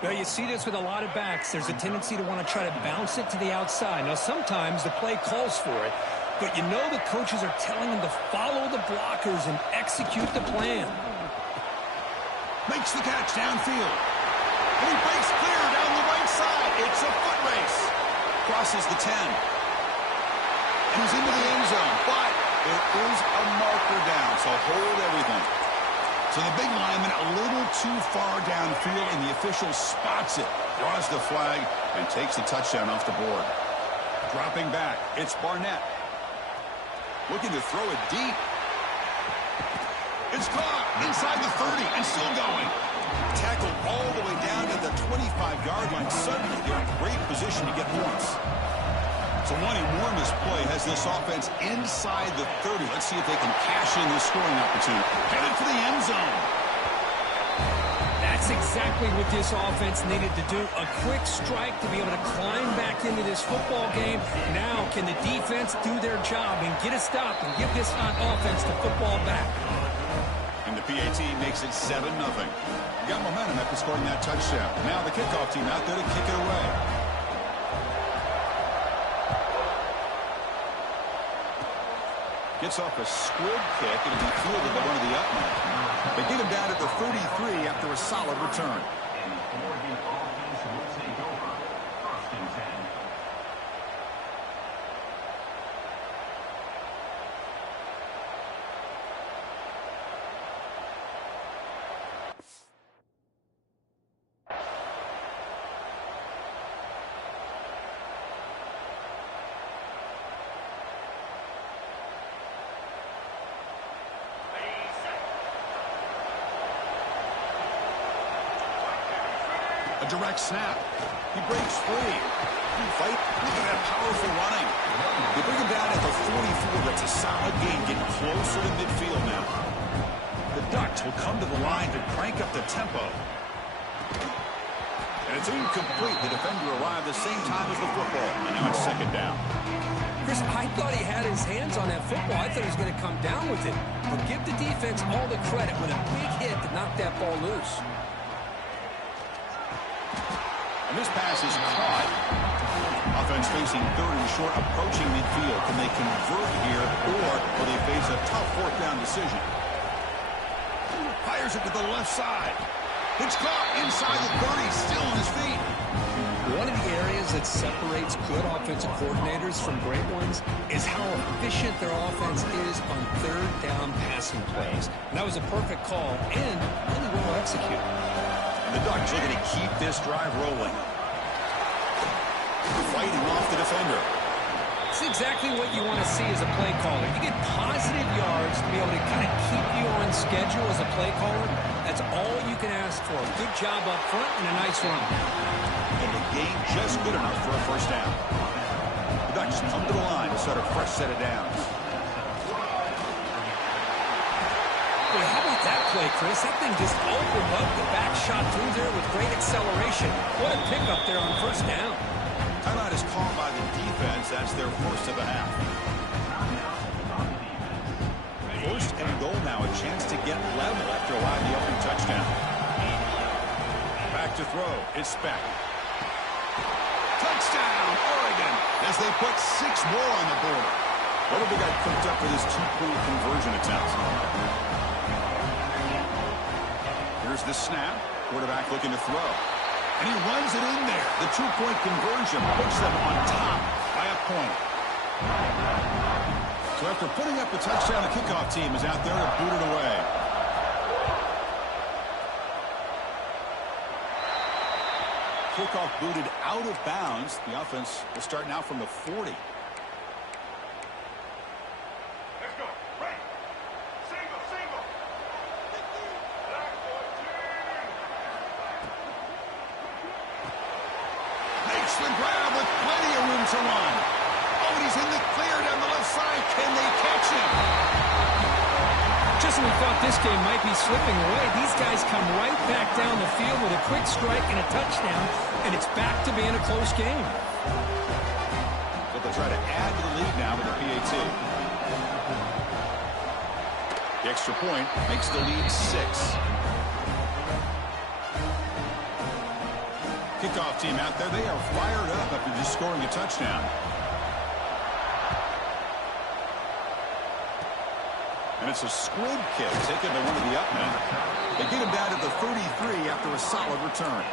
Well, you see this with a lot of backs. There's a tendency to want to try to bounce it to the outside. Now, sometimes the play calls for it, but you know the coaches are telling them to follow the blockers and execute the plan. Makes the catch downfield. And he breaks clear down the right side. It's a foot race. Crosses the 10. And he's into the end zone, but It is a marker down, so hold everything. So the big lineman a little too far downfield, and the official spots it, draws the flag, and takes the touchdown off the board. Dropping back, it's Barnett. Looking to throw it deep. It's caught inside the 30 and still going. Tackled all the way down to the 25-yard line. Suddenly, they're in great position to get points. So one enormous play has this offense inside the 30. Let's see if they can cash in this scoring opportunity. Headed for the end zone. That's exactly what this offense needed to do. A quick strike to be able to climb back into this football game. Now can the defense do their job and get a stop and give this hot offense the football back? And the PAT makes it 7-0. Got momentum after scoring that touchdown. Now the kickoff team out there to kick it away. Gets off a squib kick and it'll be fielded by one of the up men. They get him down at the 33 after a solid return. A direct snap. He breaks free. Fight. Look at that powerful running. They bring him down at the 44. That's a solid gain, getting closer to midfield now. The Ducks will come to the line to crank up the tempo. And it's incomplete. The defender arrived the same time as the football. And now it's second down. Chris, I thought he had his hands on that football. I thought he was going to come down with it. But give the defense all the credit with a big hit to knock that ball loose. And this pass is caught. Offense facing third and short, approaching midfield. Can they convert here, or will they face a tough fourth down decision? Fires it to the left side. It's caught inside the 30, still on his feet. One of the areas that separates good offensive coordinators from great ones is how efficient their offense is on third down passing plays. And that was a perfect call and really well executed. The Ducks looking to keep this drive rolling. Fighting off the defender. It's exactly what you want to see as a play caller. You get positive yards to be able to kind of keep you on schedule as a play caller. That's all you can ask for. Good job up front and a nice run. And the game just good enough for a first down. The Ducks come to the line to start a fresh set of downs. Boy, how about that play, Chris? That thing just opened up the back shot through there with great acceleration. What a pickup there on first down. Timeout is called by the defense. That's their first of the half. First and goal now. A chance to get level after allowing the opening touchdown. Back to throw. It's Speck. Touchdown, Oregon, as they put 6 more on the board. What have they got cooked up for this two-point conversion attempt? Here's the snap. Quarterback looking to throw. And he runs it in there. The two-point conversion puts them on top by a point. So after putting up the touchdown, the kickoff team is out there to boot it away. Kickoff booted out of bounds. The offense will start now from the 40. The grab with plenty of room to run. Oh, and he's in the clear down the left side. Can they catch him? Just when we thought this game might be slipping away, these guys come right back down the field with a quick strike and a touchdown, and it's back to being a close game. But they'll try to add to the lead now with the PAT. The extra point makes the lead 6. Kickoff team out there. They are fired up after just scoring a touchdown. And it's a squib kick taken by one of the up men. They get him down at the 33 after a solid return.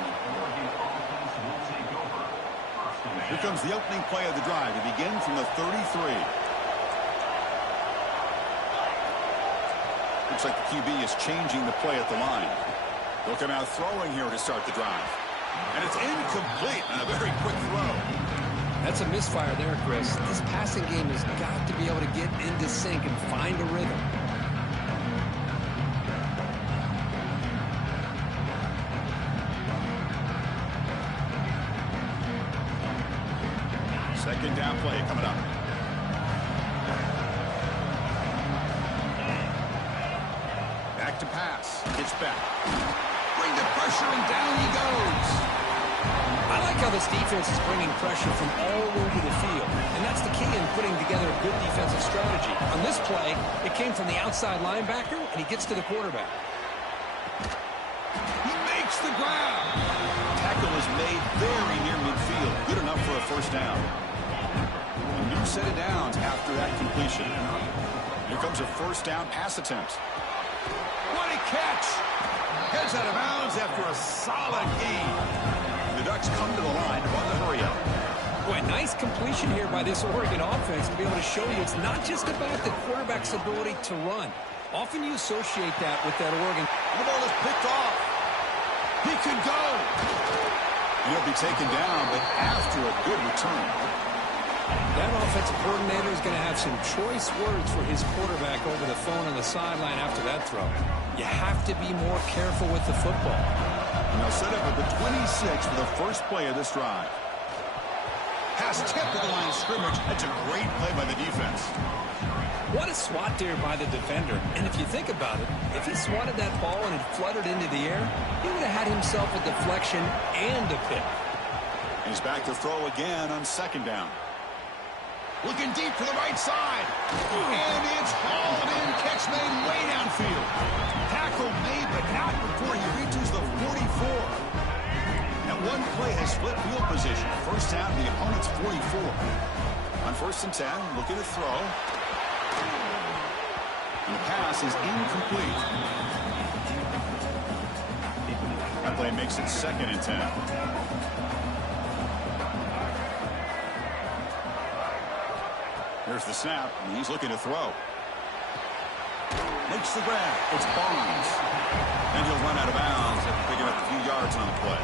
Here comes the opening play of the drive. They begin from the 33. Looks like the QB is changing the play at the line. They'll come out throwing here to start the drive. And it's incomplete on a very quick throw. That's a misfire there, Chris. This passing game has got to be able to get into sync and find a rhythm. Second down play coming up. Back to pass. It's back. Bring the pressure, and down he goes. I like how this defense is bringing pressure from all over the field, and that's the key in putting together a good defensive strategy. On this play, it came from the outside linebacker, and he gets to the quarterback. He makes the grab. Tackle is made very near midfield. Good enough for a first down. A new set of downs after that completion. Here comes a first down pass attempt. What a catch! Heads out of bounds after a solid gain. The Ducks come to the line on the hurry-up. Boy, nice completion here by this Oregon offense to be able to show you it's not just about the quarterback's ability to run. Often you associate that with that Oregon. The ball is picked off. He could go. He'll be taken down, but after a good return. That offensive coordinator is going to have some choice words for his quarterback over the phone on the sideline after that throw. You have to be more careful with the football. And they'll set up at the 26 for the first play of this drive. Pass tip to the line of scrimmage. That's a great play by the defense. What a swat there by the defender. And if you think about it, if he swatted that ball and it fluttered into the air, he would have had himself a deflection and a pick. He's back to throw again on second down. Looking deep to the right side. And it's hauled in. Catch made way downfield. Tackle made, but not before he reaches the 44. Now one play has split field position. First down to the opponent's 44. On first and 10, looking to throw. And the pass is incomplete. That play makes it second and 10. Here's the snap, and he's looking to throw. Makes the grab. It's Barnes. And he'll run out of bounds after picking up a few yards on the play.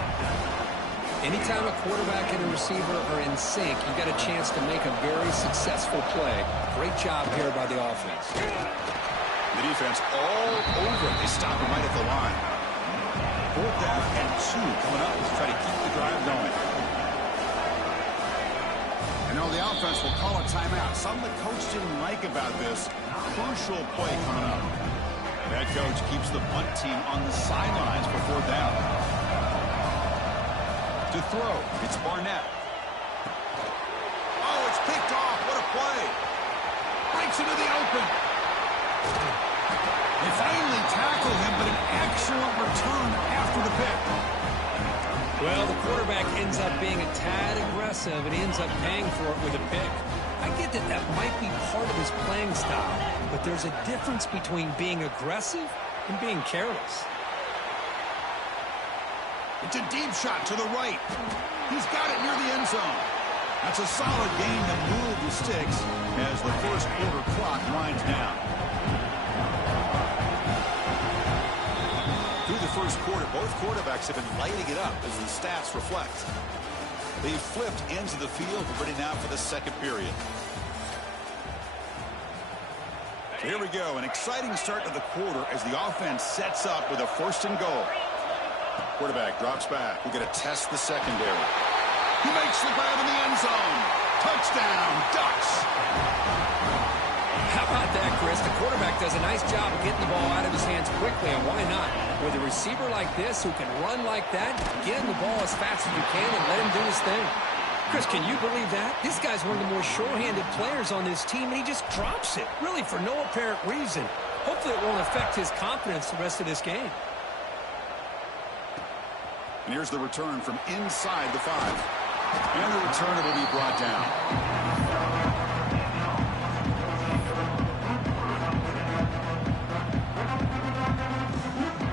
Anytime a quarterback and a receiver are in sync, you got a chance to make a very successful play. Great job here by the offense. The defense all over it. They stop him right at the line. Fourth down and 2 coming up to try to keep the drive going. And now the offense will call a timeout. Something the coach didn't like about this. Crucial play coming up. And that coach keeps the punt team on the sidelines for fourth down. To throw, it's Barnett. Oh, it's picked off. What a play. Breaks into the open. They finally tackle him, but an excellent return after the pick. Well, the quarterback ends up being a tad aggressive and he ends up paying for it with a pick. I get that that might be part of his playing style, but there's a difference between being aggressive and being careless. It's a deep shot to the right. He's got it near the end zone. That's a solid gain to move the sticks as the first quarter clock winds down. Through the first quarter, both quarterbacks have been lighting it up as the stats reflect. They've flipped ends of the field, ready now for the second period. So here we go, an exciting start to the quarter as the offense sets up with a first and goal. Quarterback drops back. We're going to test the secondary. He makes the grab in the end zone. Touchdown, Ducks. How about that, Chris? The quarterback does a nice job of getting the ball out of his hands quickly, and why not? With a receiver like this who can run like that, get him the ball as fast as you can and let him do his thing. Chris, can you believe that? This guy's one of the more sure-handed players on this team, and he just drops it, really for no apparent reason. Hopefully it won't affect his confidence the rest of this game. And here's the return from inside the 5. And the returner will be brought down.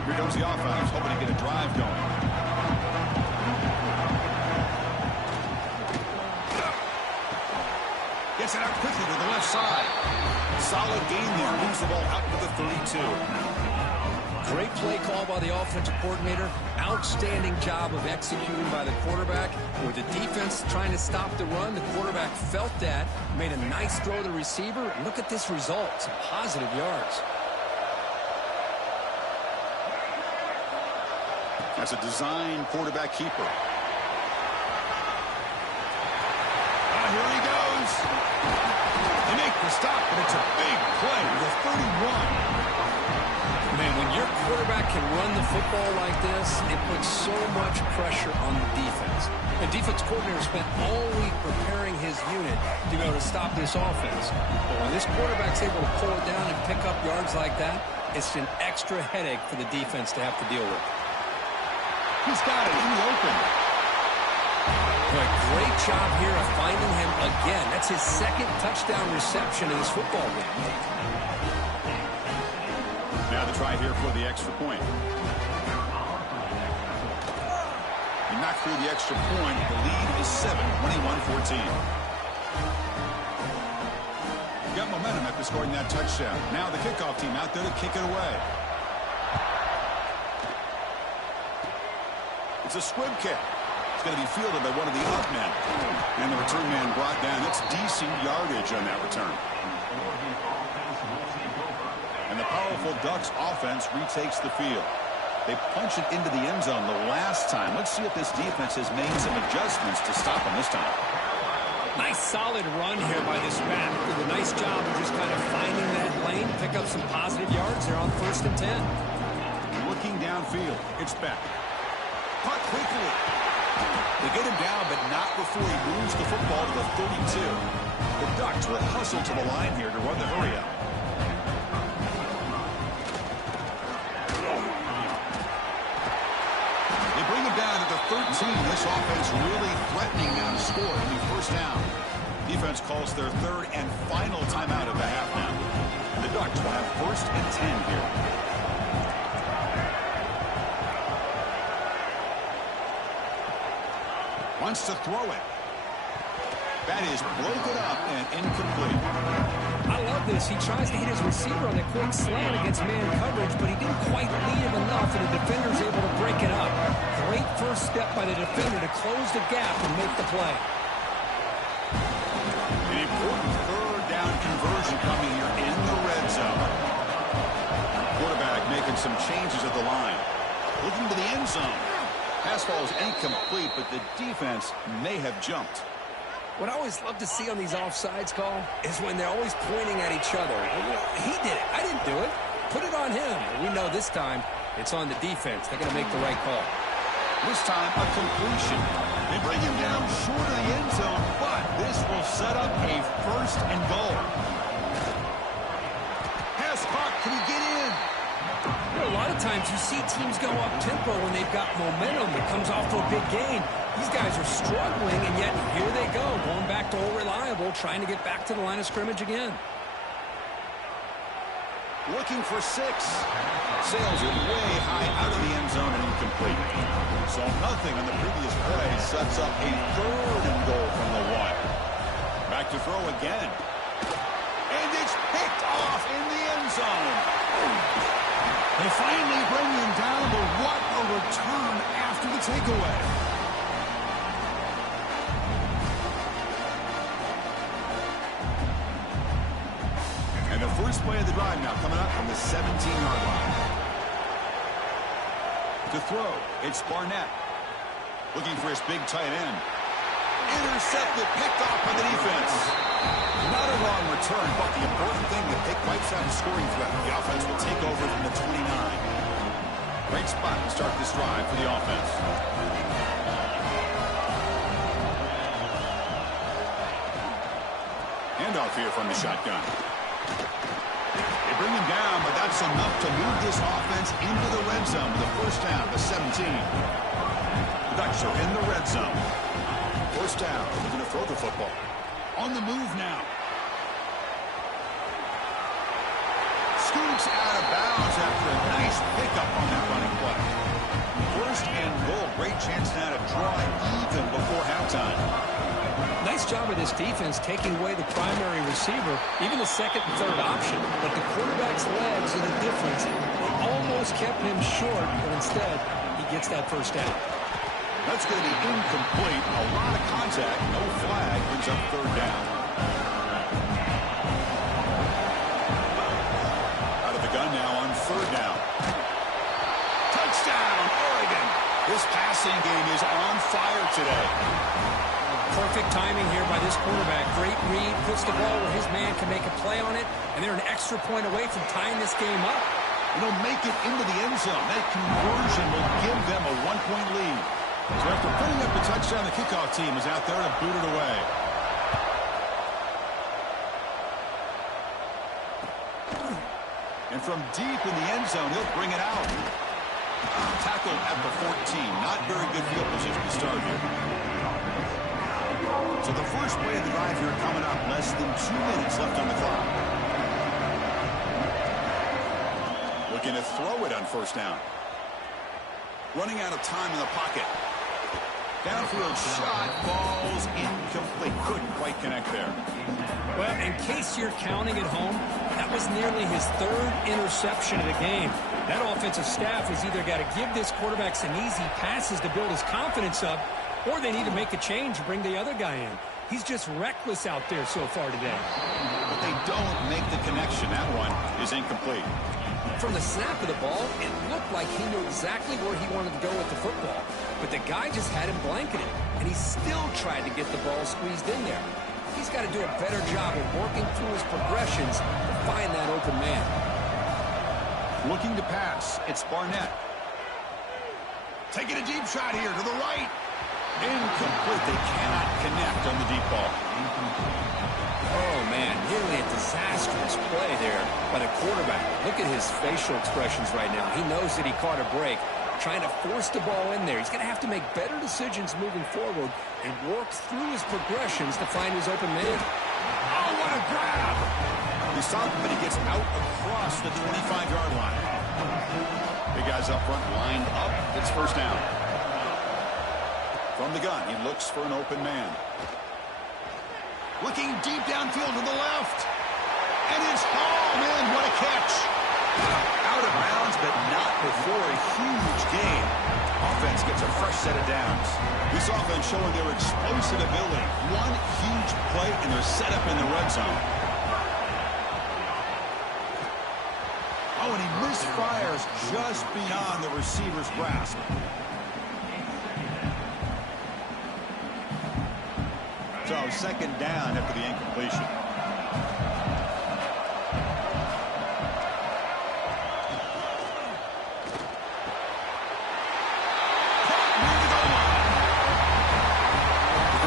Here comes the offense, hoping to get a drive going. Gets it out quickly to the left side. Solid gain there. Moves the ball out to the 32. Great play call by the offensive coordinator. Outstanding job of executing by the quarterback. With the defense trying to stop the run, the quarterback felt that, made a nice throw to the receiver. And look at this result. Some positive yards. That's a design quarterback keeper. Here he goes. They make the stop, but it's a big play. The 31. Man, when your quarterback can run the football like this, it puts so much pressure on the defense. The defense coordinator spent all week preparing his unit to be able to stop this offense. But when this quarterback's able to pull it down and pick up yards like that, it's an extra headache for the defense to have to deal with. He's got it in the open. But great job here of finding him again. That's his second touchdown reception in this football game. Now the try here for the extra point. He knocked through the extra point. The lead is 7, 21-14. Got momentum after scoring that touchdown. Now the kickoff team out there to kick it away. It's a squib kick. It's going to be fielded by one of the up men. And the return man brought down. That's decent yardage on that return. And the powerful Ducks offense retakes the field. They punch it into the end zone the last time. Let's see if this defense has made some adjustments to stop them this time. Nice solid run here by this back. Did a nice job of just kind of finding that lane, pick up some positive yards there on 1st and 10. Looking downfield. It's back. Punt quickly. They get him down, but not before he moves the football to the 32. The Ducks will hustle to the line here to run the hurry up. They bring him down at the 13. This offense really threatening now to score a new first down. Defense calls their 3rd and final timeout of the half now. And the Ducks will have 1st and 10 here. Wants to throw it. That is broken up and incomplete. I love this. He tries to hit his receiver on the quick slant against man coverage, but he didn't quite lead him enough, and the defender's able to break it up. Great first step by the defender to close the gap and make the play. An important 3rd down conversion coming here in the red zone. Quarterback making some changes at the line. Looking to the end zone. Pass ball is incomplete, but the defense may have jumped. What I always love to see on these offsides call is when they're always pointing at each other. He did it. I didn't do it. Put it on him. We know this time it's on the defense. They're going to make the right call. This time a completion. They bring him down short of the end zone, but this will set up a 1st and goal. Pass caught. Can he get in? A lot of times you see teams go up-tempo when they've got momentum. It comes off to a big gain. These guys are struggling, and yet here they go, going back to old reliable, trying to get back to the line of scrimmage again. Looking for 6. Sails it way high out of the end zone and incomplete. So nothing on the previous play sets up a 3rd and goal from the 1. Back to throw again. And it's picked off in the end zone. They finally bring him down, but what a return after the takeaway. And the first play of the drive now coming up from the 17-yard line. To throw, it's Barnett. Looking for his big tight end. Intercepted, picked off by the defense. Not a long return, but the important thing that they wipes out a scoring threat. The offense will take over from the 29. Great spot to start this drive for the offense. Handoff here from the shotgun. They bring him down, but that's enough to move this offense into the red zone with a first down, the 17. The Ducks are in the red zone. First down, they're going to throw the football. On the move now. Scoots out of bounds after a nice pickup on that running play. First and goal. Great chance now to draw even before halftime. Nice job of this defense taking away the primary receiver, even the 2nd and 3rd option. But the quarterback's legs are the difference. They almost kept him short, but instead he gets that first down. That's going to be incomplete. A lot of contact. No flag. Brings up third down. Out of the gun now on third down. Touchdown, Oregon. This passing game is on fire today. Perfect timing here by this quarterback. Great read. Puts the ball where his man can make a play on it. And they're an extra point away from tying this game up. And they'll make it into the end zone. That conversion will give them a one-point lead. So after putting up the touchdown, the kickoff team is out there to boot it away. And from deep in the end zone, he'll bring it out. Tackled at the 14. Not very good field position to start here. So the first play of the drive here coming up. Less than 2 minutes left on the clock. Looking to throw it on first down. Running out of time in the pocket. Downfield shot, falls incomplete. Couldn't quite connect there. Well, in case you're counting at home, that was nearly his third interception of the game. That offensive staff has either got to give this quarterback some easy passes to build his confidence up, or they need to make a change and bring the other guy in. He's just reckless out there so far today. But they don't make the connection. That one is incomplete. From the snap of the ball, it looked like he knew exactly where he wanted to go with the football. But the guy just had him blanketed, and he still tried to get the ball squeezed in there. He's got to do a better job of working through his progressions to find that open man. Looking to pass. It's Barnett. Taking a deep shot here to the right. Incomplete. They cannot connect on the deep ball. Oh, man, nearly a disastrous play there by the quarterback. Look at his facial expressions right now. He knows that he caught a break, trying to force the ball in there. He's going to have to make better decisions moving forward and work through his progressions to find his open man. Oh, what a grab! He stopped, but he gets out across the 25-yard line. Big guys up front, lined up. It's first down. From the gun, he looks for an open man. Looking deep downfield to the left. And it's Hall, man, what a catch. Out of bounds, but not before a huge gain. Offense gets a fresh set of downs. This offense showing their explosive ability. One huge play, and they're set up in the red zone. Oh, and he misfires just beyond the receiver's grasp. So second down after the incompletion.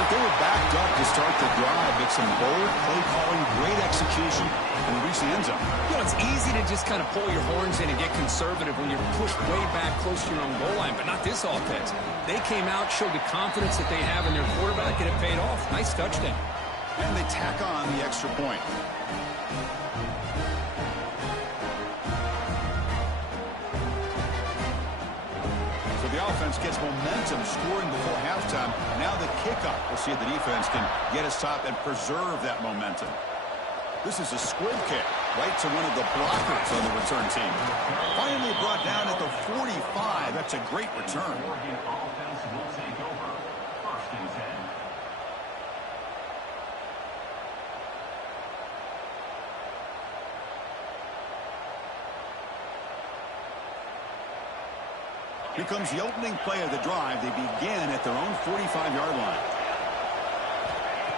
They were backed up to start the drive, but some bold play calling, great execution, and reach the end zone. You know, it's easy to just kind of pull your horns in and get conservative when you're pushed way back close to your own goal line, but not this offense. They came out, showed the confidence that they have in their quarterback, and it paid off. Nice touchdown. And they tack on the extra point. So the offense gets momentum, scoring before halftime. Now the kickoff. We'll see if the defense can get a stop and preserve that momentum. This is a squib kick right to one of the blockers on the return team. Finally brought down at the 45. That's a great return. Here comes the opening play of the drive. They begin at their own 45-yard line.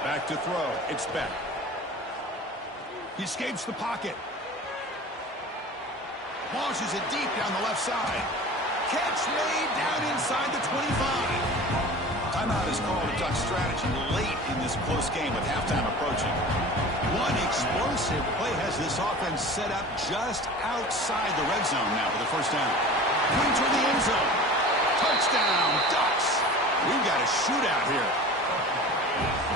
Back to throw. It's Beck. He escapes the pocket. Launches it deep down the left side. Catch made down inside the 25. Timeout is called to duck strategy late in this close game with halftime approaching. One explosive play has this offense set up just outside the red zone now with the first down. Going toward the end zone. Touchdown, Ducks. We've got a shootout here.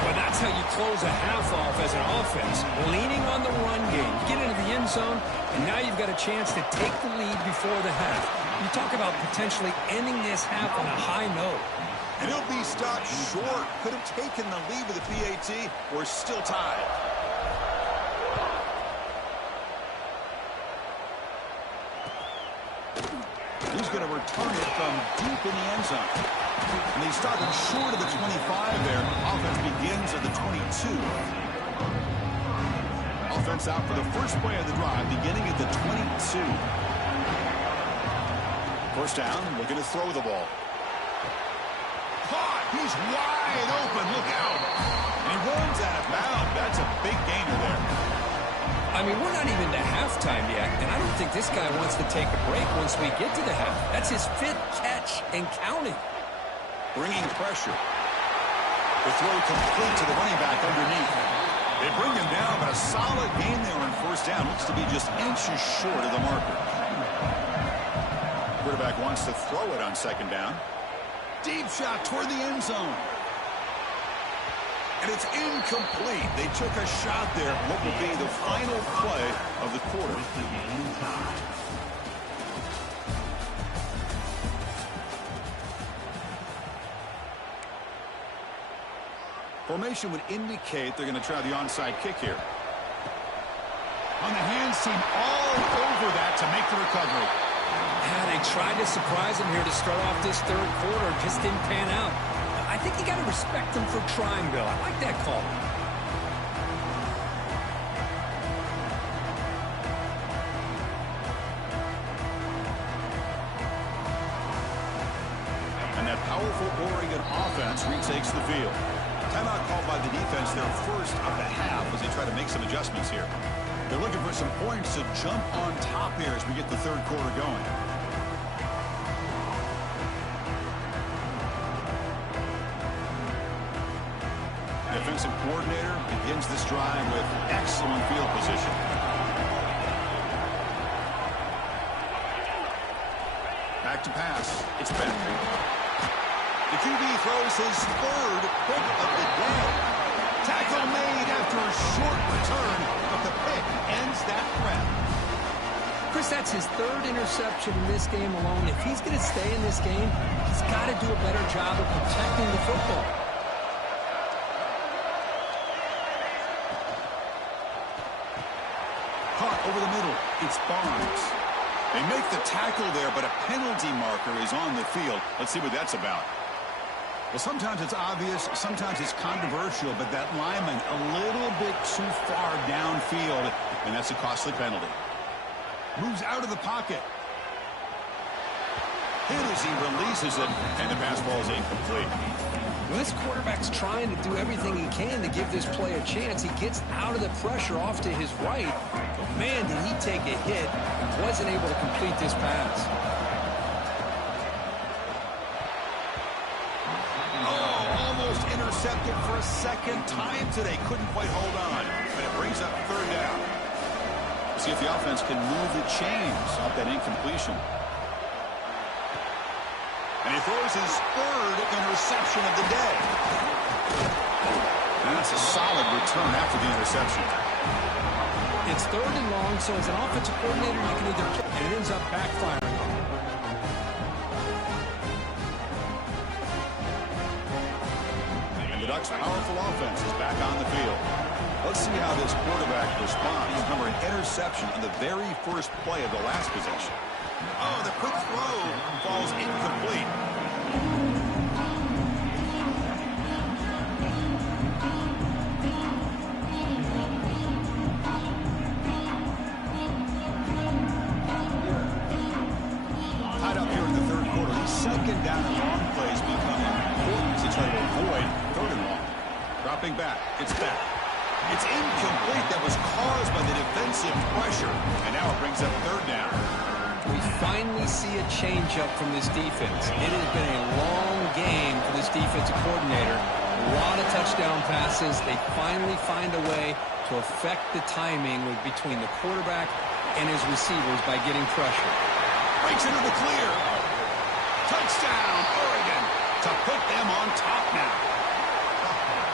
Well, that's how you close a half off as an offense. Leaning on the run game. You get into the end zone, and now you've got a chance to take the lead before the half. You talk about potentially ending this half on a high note. And he'll be stopped short. Could have taken the lead with the PAT. We're still tied. return it from deep in the end zone. And they stop it short of the 25 there. Offense begins at the 22. Offense out for the first play of the drive, beginning at the 22. First down, looking to throw the ball. Caught! He's wide open. Look out! And he runs out of bounds. That's a big gainer there. I mean, we're not even to halftime yet, and I don't think this guy wants to take a break once we get to the half. That's his 5th catch and counting. Bringing pressure. The throw complete to the running back underneath. They bring him down, but a solid game there on first down. Looks to be just inches short of the marker. Quarterback wants to throw it on second down. Deep shot toward the end zone. And it's incomplete. They took a shot there. What will be the final play of the quarter? Formation would indicate they're going to try the onside kick here. On the hands team all over that to make the recovery. Yeah, they tried to surprise him here to start off this third quarter. Just didn't pan out. I think you got to respect them for trying, Bill. I like that call. And that powerful Oregon offense retakes the field. Timeout called by the defense their first of the half as they try to make some adjustments here. They're looking for some points to jump on top here as we get the third quarter going. Defensive coordinator begins this drive with excellent field position. Back to pass. It's Bentley. The QB throws his 3rd pick of the day. Tackle made after a short return, but the pick ends that threat. Chris, that's his 3rd interception in this game alone. If he's going to stay in this game, he's got to do a better job of protecting the football. Caught over the middle. It's Barnes. They make the tackle there, but a penalty marker is on the field. Let's see what that's about. Well, sometimes it's obvious, sometimes it's controversial, but that lineman a little bit too far downfield, and that's a costly penalty. Moves out of the pocket. Hit as he releases it, and the pass ball is incomplete. Well, this quarterback's trying to do everything he can to give this play a chance. He gets out of the pressure off to his right. But man, did he take a hit and wasn't able to complete this pass. Oh, almost intercepted for a second time today. Couldn't quite hold on. But it brings up third down. See if the offense can move the chains off that incompletion. And he throws his 3rd interception of the day. And that's a solid return after the interception. It's 3rd and long, so as an offensive coordinator, you can either play, and it ends up backfiring. And the Ducks' powerful offense is back on the field. Let's see how this quarterback responds. Remember, an interception on the very first play of the last possession. Oh, the quick throw falls incomplete. Tied up here in the third quarter. These second down and long plays become important as they try to avoid 3rd and long. Dropping back. It's back. It's incomplete. That was caused by the defensive pressure. And now it brings up 3rd down. We finally see a change-up from this defense. It has been a long game for this defensive coordinator. A lot of touchdown passes. They finally find a way to affect the timing between the quarterback and his receivers by getting pressure. Breaks into the clear. Touchdown, Oregon, to put them on top now.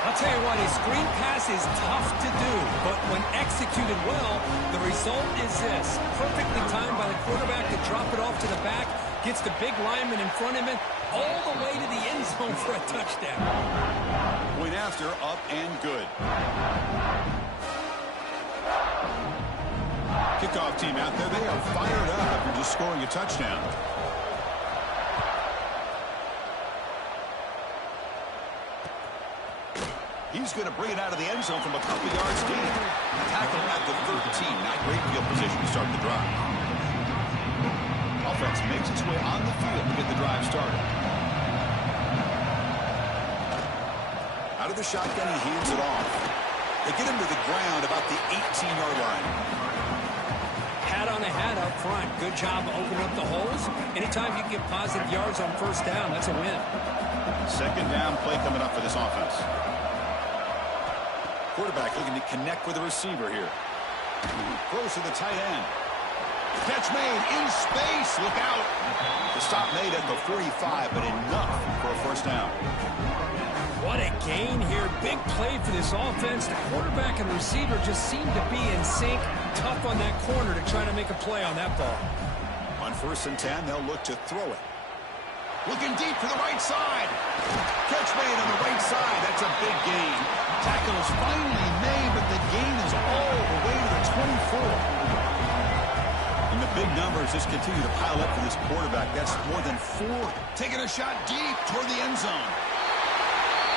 I'll tell you what, a screen pass is tough to do, but when executed well, the result is this. Perfectly timed by the quarterback to drop it off to the back, gets the big lineman in front of him, all the way to the end zone for a touchdown. Point after, up and good. Kickoff team out there, they are fired up after just scoring a touchdown. He's going to bring it out of the end zone from a couple yards deep. Tackle at the 13. Not great field position to start the drive. Offense makes its way on the field to get the drive started. Out of the shotgun, he hands it off. They get him to the ground about the 18-yard line. Hat on a hat up front. Good job opening up the holes. Anytime you get positive yards on first down, that's a win. Second down play coming up for this offense. Quarterback looking to connect with the receiver here. Throws to the tight end. Catch made in space. Look out. The stop made at the 45, but enough for a first down. What a gain here. Big play for this offense. The quarterback and the receiver just seem to be in sync. Tough on that corner to try to make a play on that ball. On 1st and 10, they'll look to throw it. Looking deep to the right side. Catch made on the right side. That's a big gain. Tackle is finally made, but the gain is all the way to the 24. And the big numbers just continue to pile up for this quarterback. That's more than 4. Taking a shot deep toward the end zone.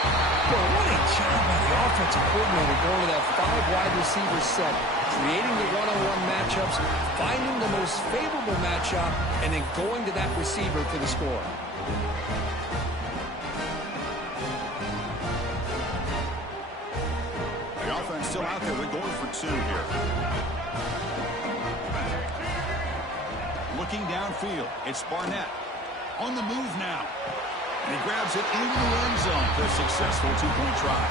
Boy, what a job by the offensive coordinator going to that 5-wide receiver set, creating the one-on-one matchups, finding the most favorable matchup, and then going to that receiver for the score. The offense still out there. They're going for 2 here. Looking downfield, it's Barnett. On the move now. And he grabs it in the end zone for a successful 2-point try.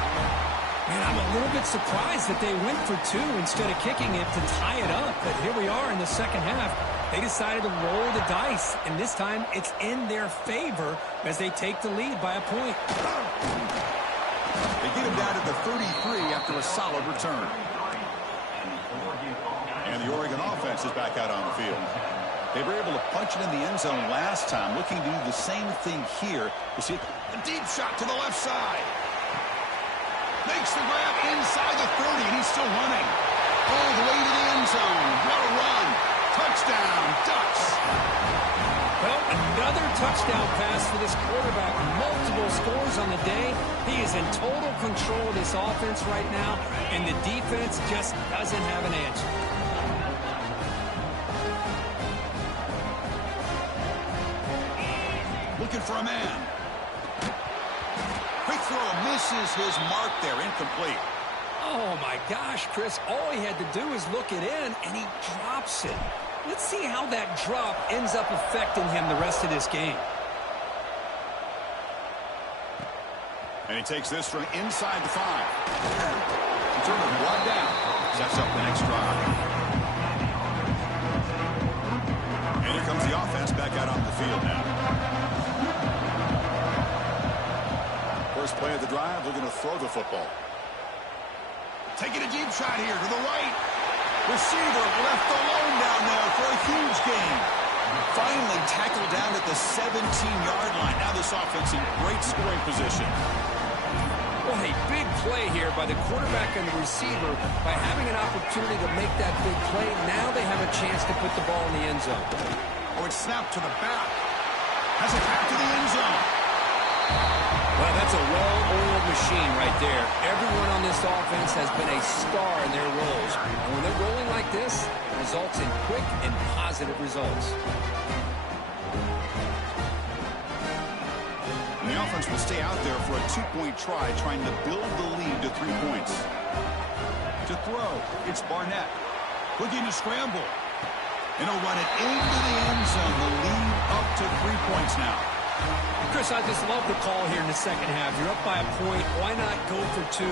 Man, I'm a little bit surprised that they went for 2 instead of kicking it to tie it up. But here we are in the second half. They decided to roll the dice, and this time it's in their favor as they take the lead by a point. They get him down to the 33 after a solid return. And the Oregon offense is back out on the field. They were able to punch it in the end zone last time, looking to do the same thing here. You see a deep shot to the left side. Makes the grab inside the 30, and he's still running. All the way to the end zone. What a run. Touchdown, Ducks. Well, another touchdown pass for this quarterback. Multiple scores on the day. He is in total control of this offense right now, and the defense just doesn't have an answer. Looking for a man. Quick throw misses his mark there. Incomplete. Oh, my gosh, Chris. All he had to do is look it in, and he drops it. Let's see how that drop ends up affecting him the rest of this game. And he takes this from inside the 5. He turned it one down. Sets up the next drive. And here comes the offense back out on the field now. First play of the drive, they're going to throw the football. Taking a deep shot here to the right. Receiver left alone down there for a huge gain. Finally tackled down at the 17-yard line. Now this offense in great scoring position. Well, a big play here by the quarterback and the receiver. By having an opportunity to make that big play, now they have a chance to put the ball in the end zone. Oh, it's snapped to the back. Has it back to the end zone. Well, that's a well-oiled machine right there. Everyone on this offense has been a star in their roles. And when they're rolling like this, it results in quick and positive results. And the offense will stay out there for a 2-point try, trying to build the lead to 3 points. To throw, it's Barnett. Looking to scramble. And he'll run it into the end zone. The lead up to 3 points now. Chris, I just love the call here in the second half. You're up by a point. Why not go for 2?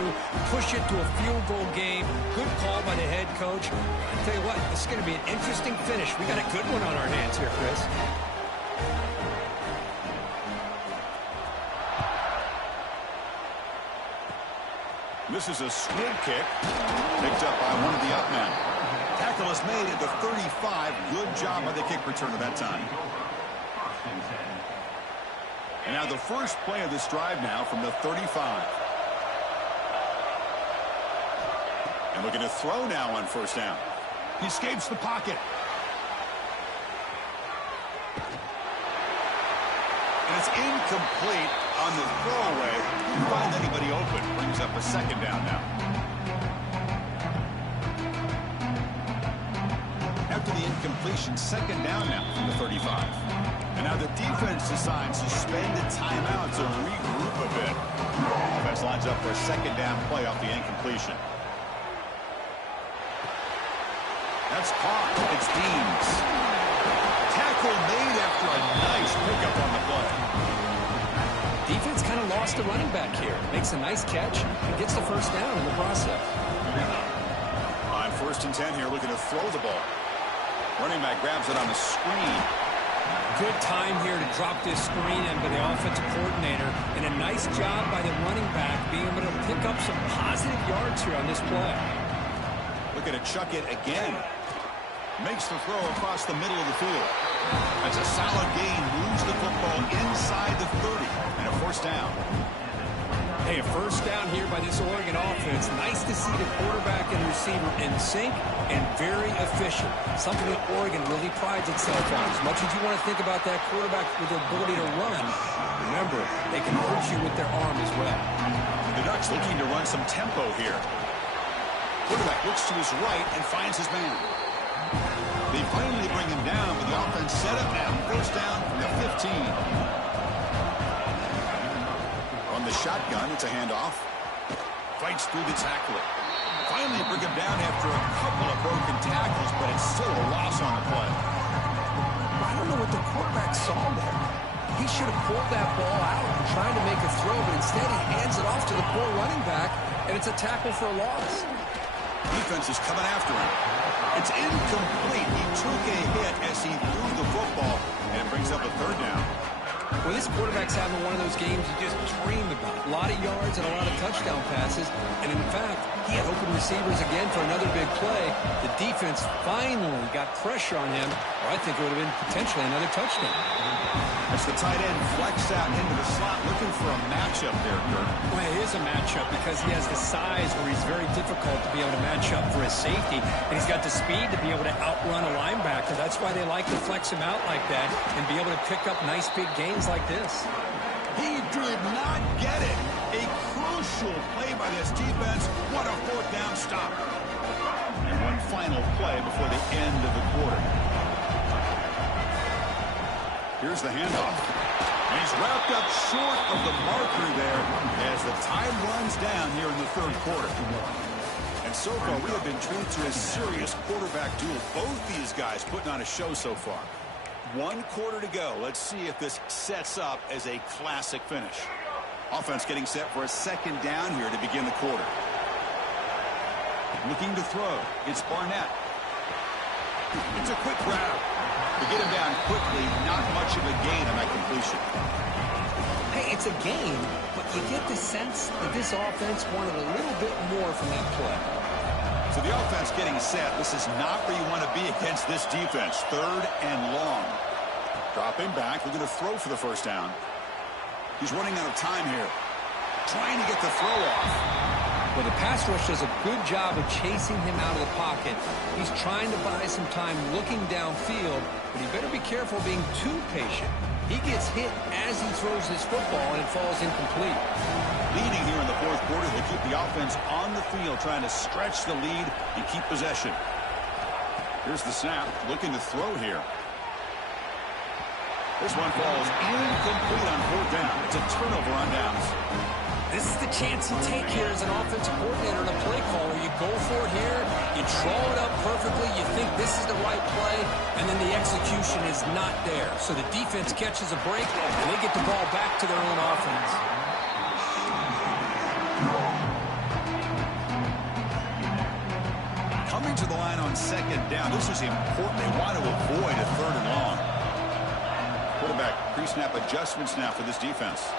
Push it to a field goal game. Good call by the head coach. I tell you what, this is going to be an interesting finish. We got a good one on our hands here, Chris. This is a squib kick. Picked up by one of the up men. Tackle is made at the 35. Good job by the kick returner that time. And now the first play of this drive now from the 35. And looking to throw now on first down. He escapes the pocket. And it's incomplete. On the throwaway, you find anybody open. Brings up a second down now. After the incompletion, second down now from the 35. And now the defense decides to spend a timeout to regroup a bit. Defense lines up for a second down play off the incompletion. That's caught. It's Deans. Tackle made after a nice pickup on the play. Defense kind of lost a running back here. Makes a nice catch and gets the first down in the process. On 1st and 10 here, looking to throw the ball. Running back grabs it on the screen. Good time here to drop this screen in by the offensive coordinator. And a nice job by the running back being able to pick up some positive yards here on this play. Looking to chuck it again. Makes the throw across the middle of the field. That's a solid gain. Moves the football inside the 30. And a first down. Hey, a first down here by this Oregon offense. Nice to see the quarterback and receiver in sync and very efficient. Something that Oregon really prides itself on. As much as you want to think about that quarterback with the ability to run, remember, they can hurt you with their arm as well. The Ducks looking to run some tempo here. Quarterback looks to his right and finds his man. They finally bring him down, but the offense set up now. First down from the 15. On the shotgun, it's a handoff. Fights through the tackler. Finally bring him down after a couple of broken tackles, but it's still a loss on the play. I don't know what the quarterback saw there. He should have pulled that ball out and tried to make a throw, but instead he hands it off to the poor running back, and it's a tackle for a loss. Defense is coming after him. It's incomplete. He took a hit as he threw the football, and it brings up a third down. Well, this quarterback's having one of those games you just dream about. A lot of yards and a lot of touchdown passes. And in fact, he had open receivers again for another big play. The defense finally got pressure on him, or I think it would have been potentially another touchdown. As the tight end flexed out into the slot, looking for a matchup there, Kurt. Well, it is a matchup because he has the size where he's very difficult to be able to match up for his safety, and he's got the speed to be able to outrun a linebacker. That's why they like to flex him out like that and be able to pick up nice big gains like this. He did not get it. A crucial play by this defense. What a fourth down stop. And one final play before the end of the quarter. Here's the handoff. And he's wrapped up short of the marker there as the time runs down here in the third quarter. And so far, we have been treated to a serious quarterback duel. Both these guys putting on a show so far. 1 quarter to go. Let's see if this sets up as a classic finish. Offense getting set for a second down here to begin the quarter. Looking to throw. It's Barnett. It's a quick grab. To get him down quickly, not much of a gain on that completion. Hey, it's a game, but you get the sense that this offense wanted a little bit more from that play. So the offense getting set. This is not where you want to be against this defense. 3rd and long. Dropping back. We're going to throw for the first down. He's running out of time here. Trying to get the throw off. Well, the pass rush does a good job of chasing him out of the pocket. He's trying to buy some time looking downfield, but he better be careful being too patient. He gets hit as he throws his football, and it falls incomplete. Leading here in the fourth quarter, they keep the offense on the field, trying to stretch the lead and keep possession. Here's the snap, looking to throw here. This one falls incomplete on 4th down. It's a turnover on downs. This is the chance you take here as an offensive coordinator and a play caller. You go for it here, you draw it up perfectly, you think this is the right play, and then the execution is not there. So the defense catches a break, and they get the ball back to their own offense. Coming to the line on second down. This is important. They want to avoid a 3rd and long. Quarterback pre-snap adjustments now for this defense.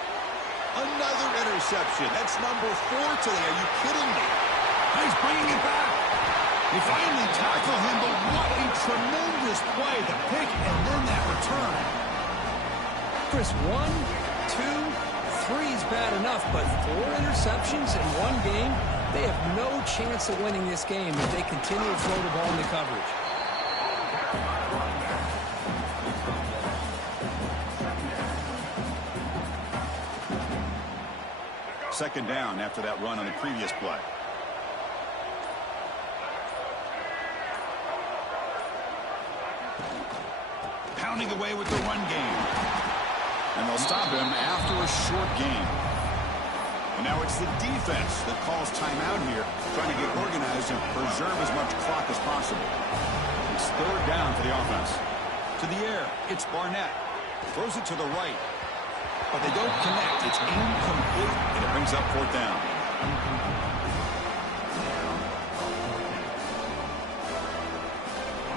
Another interception. That's number 4 today. Are you kidding me? He's bringing it back. They finally tackle him, but what a tremendous play. The pick and then that return. Chris, 1, 2, 3 is bad enough, but 4 interceptions in one game, they have no chance of winning this game if they continue to throw the ball into coverage. Second down after that run on the previous play. Pounding away with the run game. And they'll stop him after a short game. And now it's the defense that calls timeout here, trying to get organized and preserve as much clock as possible. It's third down for the offense. To the air, it's Barnett. Throws it to the right. But they don't connect. It's incomplete, and it brings up fourth down.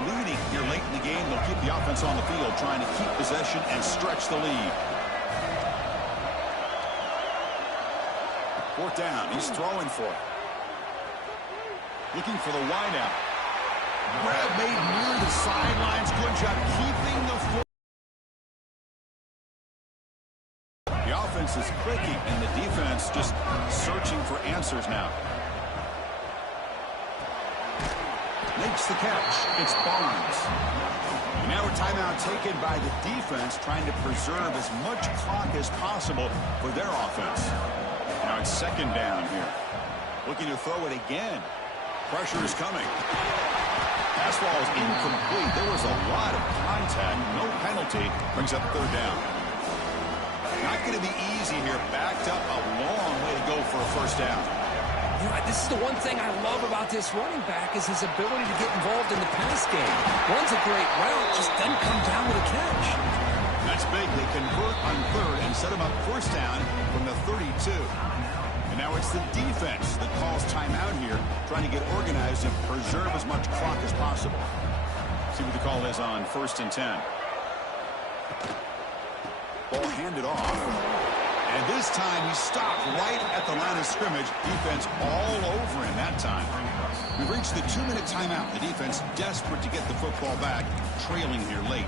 Leading here late in the game, they'll keep the offense on the field, trying to keep possession and stretch the lead. Fourth down. He's throwing for it. Looking for the wideout. Grab made near the sidelines. Good job keeping the foot. The offense is clicking, and the defense just searching for answers now. Makes the catch. It's Barnes. And now a timeout taken by the defense, trying to preserve as much clock as possible for their offense. Now it's second down here. Looking to throw it again. Pressure is coming. Pass ball is incomplete. There was a lot of contact. No penalty. Brings up third down. Not going to be easy here. Backed up a long way to go for a first down. Yeah, this is the one thing I love about this running back is his ability to get involved in the pass game. Runs a great route, just doesn't come down with a catch. That's big. They convert on third and set him up first down from the 32. And now it's the defense that calls timeout here, trying to get organized and preserve as much clock as possible. See what the call is on 1st and 10. Ball handed off. And this time he stopped right at the line of scrimmage. Defense all over him that time. We've reached the 2-minute timeout. The defense desperate to get the football back, trailing here late.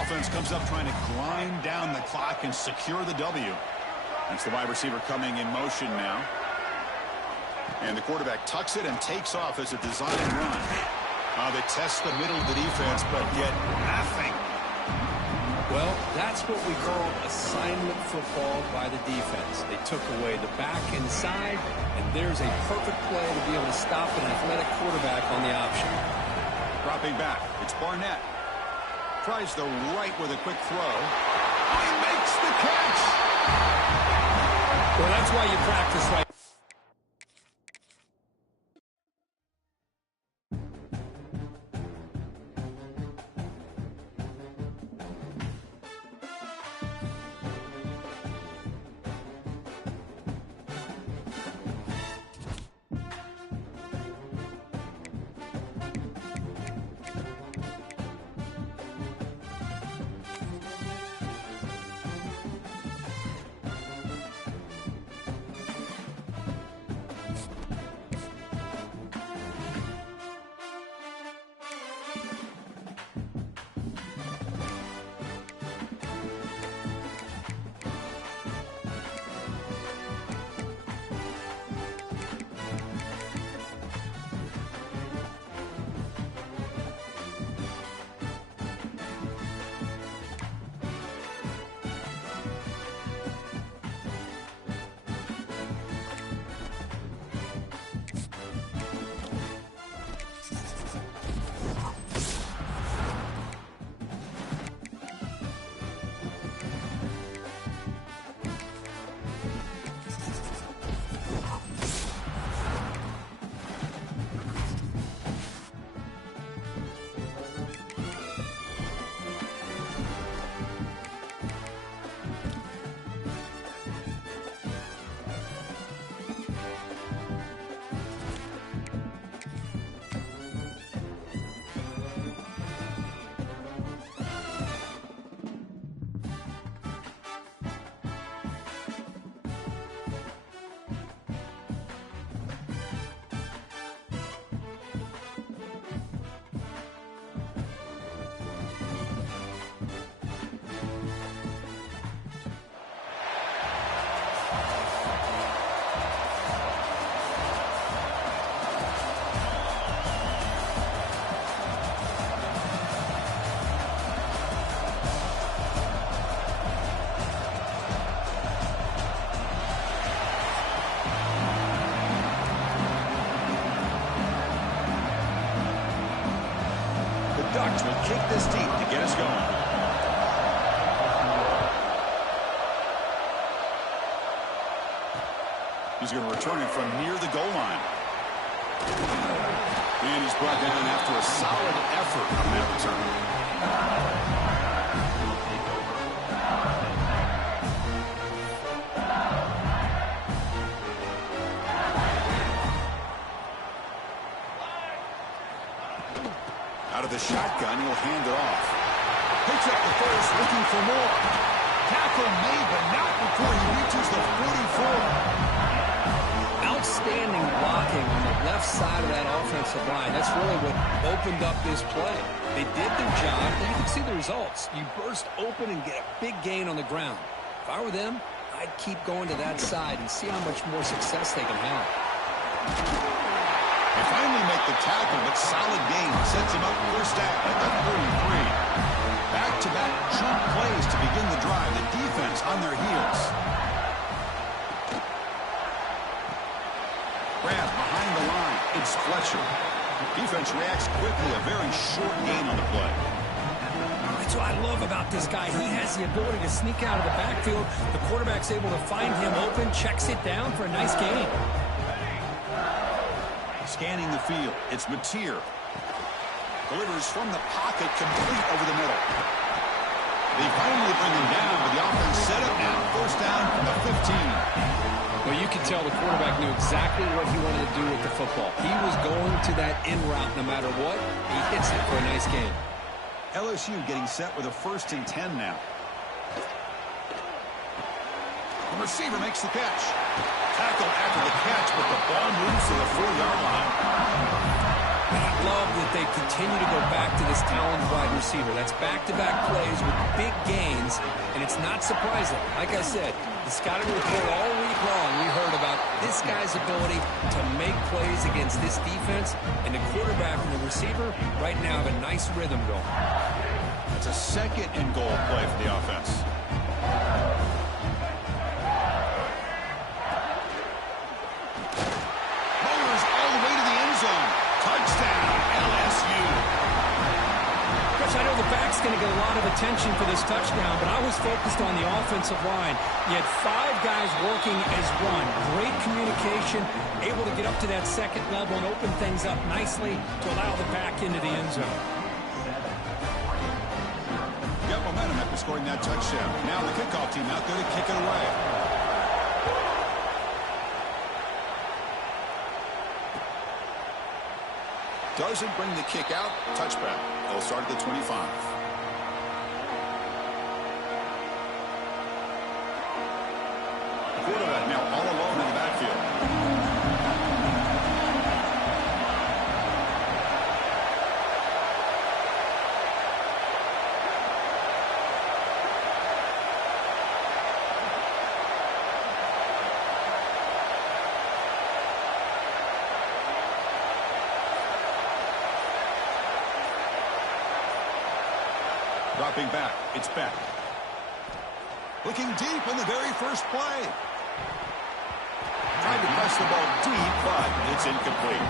Offense comes up trying to grind down the clock and secure the W. That's the wide receiver coming in motion now. And the quarterback tucks it and takes off as a design run. They test the middle of the defense, but get nothing. Well, that's what we call assignment football by the defense. They took away the back inside, and there's a perfect play to be able to stop an athletic quarterback on the option. Dropping back, it's Barnett. Tries the right with a quick throw. He makes the catch! Well, that's why you practice right. kick this deep to get us going. He's going to return it from near the goal line. And he's brought down after a solid effort on that return. Out of the shotgun, he'll hand it off. Picks up the first, looking for more. Tackle made, but not before he reaches the 44. Outstanding blocking on the left side of that offensive line. That's really what opened up this play. They did their job, and you can see the results. You burst open and get a big gain on the ground. If I were them, I'd keep going to that side and see how much more success they can have. They finally make the tackle, but solid gain sets him up first down at the 33. Back-to-back jump plays to begin the drive. The defense on their heels. Grab behind the line. It's Fletcher. Defense reacts quickly. A very short gain on the play. That's what I love about this guy. He has the ability to sneak out of the backfield. The quarterback's able to find him open, checks it down for a nice gain. Scanning the field. It's Mateer. Delivers from the pocket, complete over the middle. They finally bring him down, but the offense set up now. First down from the 15. Well, you can tell the quarterback knew exactly what he wanted to do with the football. He was going to that in route no matter what. He hits it for a nice gain. LSU getting set with a 1st and 10 now. The receiver makes the catch. Tackle after the catch, but the ball moves to the 4-yard line. And I love that they continue to go back to this talented wide receiver. That's back-to-back plays with big gains, and it's not surprising. Like I said, the scouting report all week long, we heard about this guy's ability to make plays against this defense, and the quarterback and the receiver right now have a nice rhythm going. That's a 2nd and goal play for the offense. Mowers all the way to the end zone. Touchdown, LSU. Coach, I know the back's going to get a lot of attention for this touchdown, but I was focused on the offensive line. You had 5 guys working as one. Great communication, able to get up to that 2nd level and open things up nicely to allow the back into the end zone. Got momentum after scoring that touchdown. Now the kickoff team out there to kick it away. Doesn't bring the kick out. Touchback. They'll start at the 25. Quarterback now all alone in the backfield. Dropping back, it's Beck. Looking deep in the very first play. Trying to press the ball deep, but it's incomplete.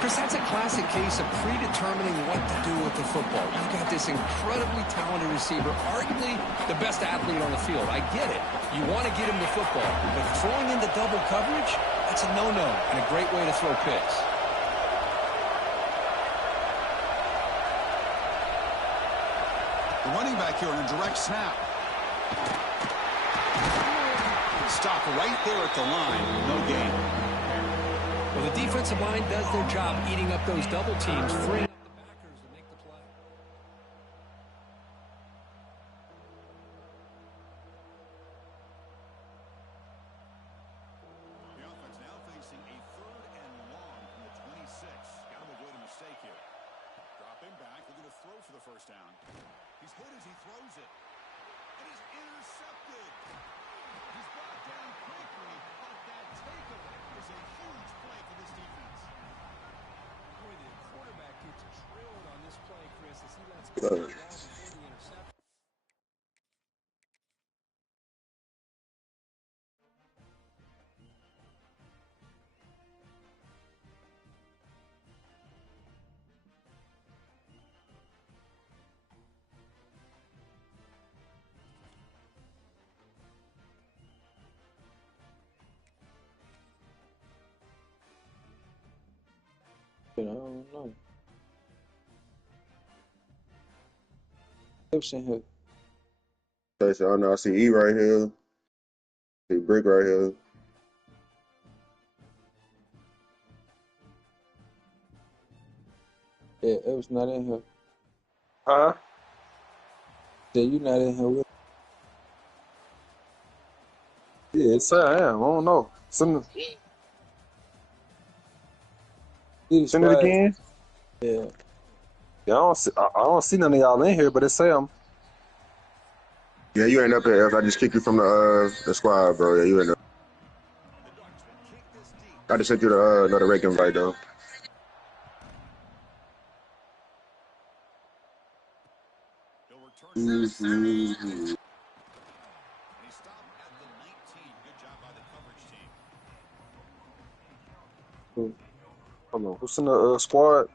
Chris, that's a classic case of predetermining what to do with the football. You've got this incredibly talented receiver, arguably the best athlete on the field. I get it. You want to get him the football, but throwing into double coverage, that's a no-no and a great way to throw picks. The running back here on a direct snap. Stop right there at the line. No gain. Well, the defensive line does their job eating up those double teams, freeing up the backers to make the play. The offense now facing a 3rd and long from the 26. Got to avoid a mistake here. Dropping back, looking to throw for the first down. He's hit as he throws it. It is intercepted. He's brought down quickly, but that takeaway is a huge play for this defense. Boy, the quarterback gets drilled on this play, Chris, as he lets go of the ball before the interception. I don't know. Who's in here? I don't know. I see E right here. See Brick right here. Yeah, it was not in here. Huh? Yeah, you not in here with Yeah, it's I am. I don't know. the Send it squad. again. Yeah. Yeah, I don't see none of y'all in here, but it's Sam. Yeah, you ain't up here, F. I just kicked you from the squad, bro. Yeah, you ain't up. I just sent you the another rake invite though. He'll return it to the 7. Mm-hmm. And he stopped at the 19. Good job by the coverage team. Hold on. Who's in the squad?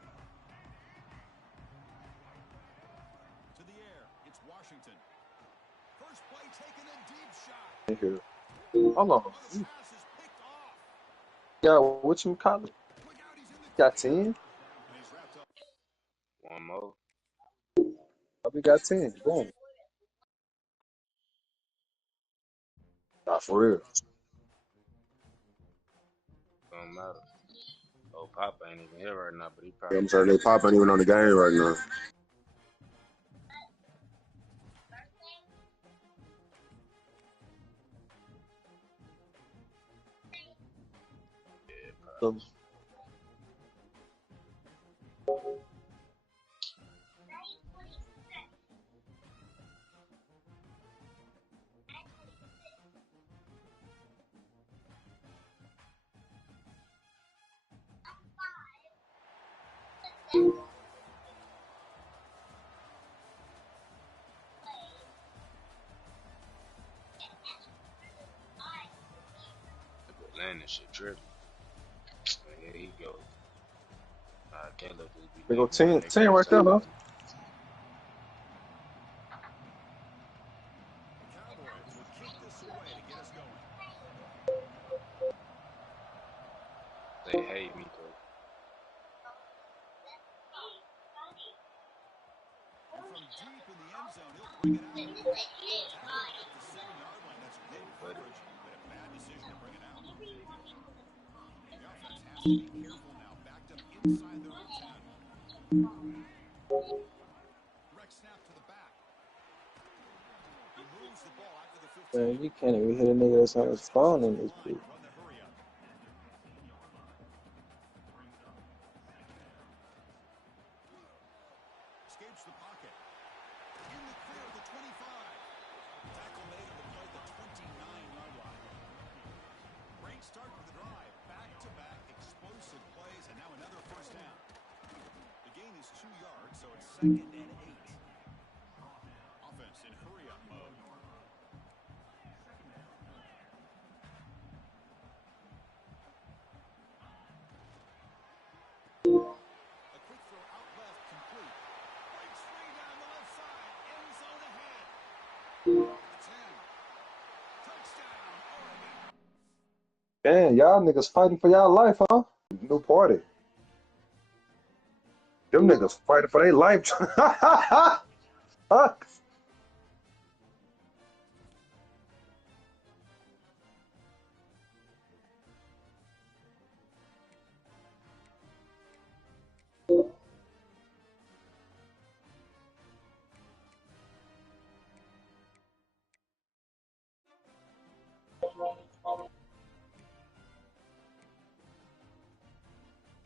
To the air. It's Washington. First play taken in, deep shot. In here. Hold on. Oh, the pass is picked off. Yeah, what you call it? Quick out, he's in the Got clear. 10? And he's wrapped up. One more. Probably got 10. Boom. Nah, for real. Don't matter. Oh, Papa ain't even here right now, but he Yeah, probably I'm sorry, they Pop ain't even on the game right now. So, landing shit tripping. Here he go. I can't let this be they go letting me run 10, their 10 crease right out there, huh? on me. The Cowboys will kick this away to get us going. They hate me, cuz. And from deep in the end zone, he'll bring it out. Tackled at the 7-yard line. That's good Hey, buddy. coverage, but a bad decision to bring it out. The offense has to be careful now. Backed up inside their own 10. Direct snap to the back. He moves the ball out to the 15. Man, you can't even hit a nigga that's on his phone in this bitch. Run the hurry up. Escapes the pocket. In the clear of the 25. Tackle made on the play at the 29-yard line. Great start to the drive. Back-to-back explosive plays, and now another first down. The gain is 2 yards, so it's 2nd and 8. Offense in hurry-up mode. A quick throw out left, complete. Breaks free down the left side. End zone ahead. The 10. Touchdown, Oregon. Damn, y'all niggas fighting for y'all life, huh? New party. Them niggas fighting for their life. Huh?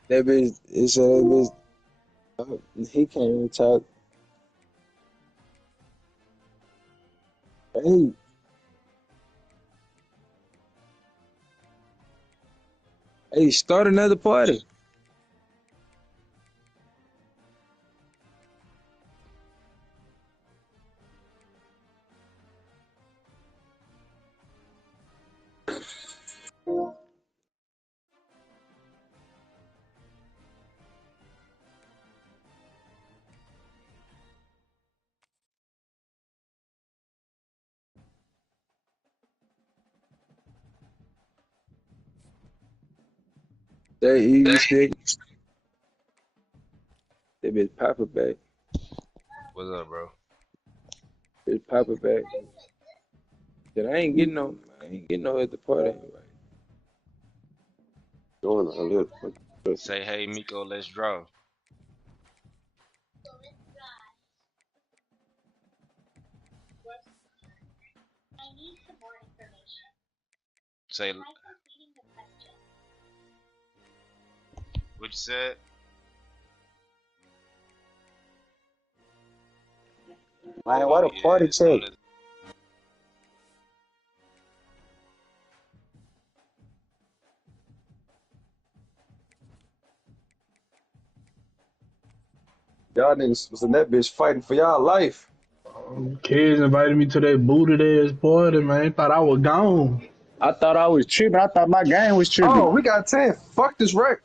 That bitch, it's that bitch, he can't even talk. Hey, hey, start another party. That you still That bitch Papa back. What's up, bro? Bitch Papa back. Then I ain't getting no at the party anyway. Going on this. Say, hey, Miko, let's draw. Say, what you said? Man, why the party As soon check? as Y'all niggas was in that bitch fighting for y'all life. Kids invited me to that booted ass party, man. Thought I was gone. I thought I was tripping. I thought my game was Oh, tripping. we got 10. Fuck this wreck.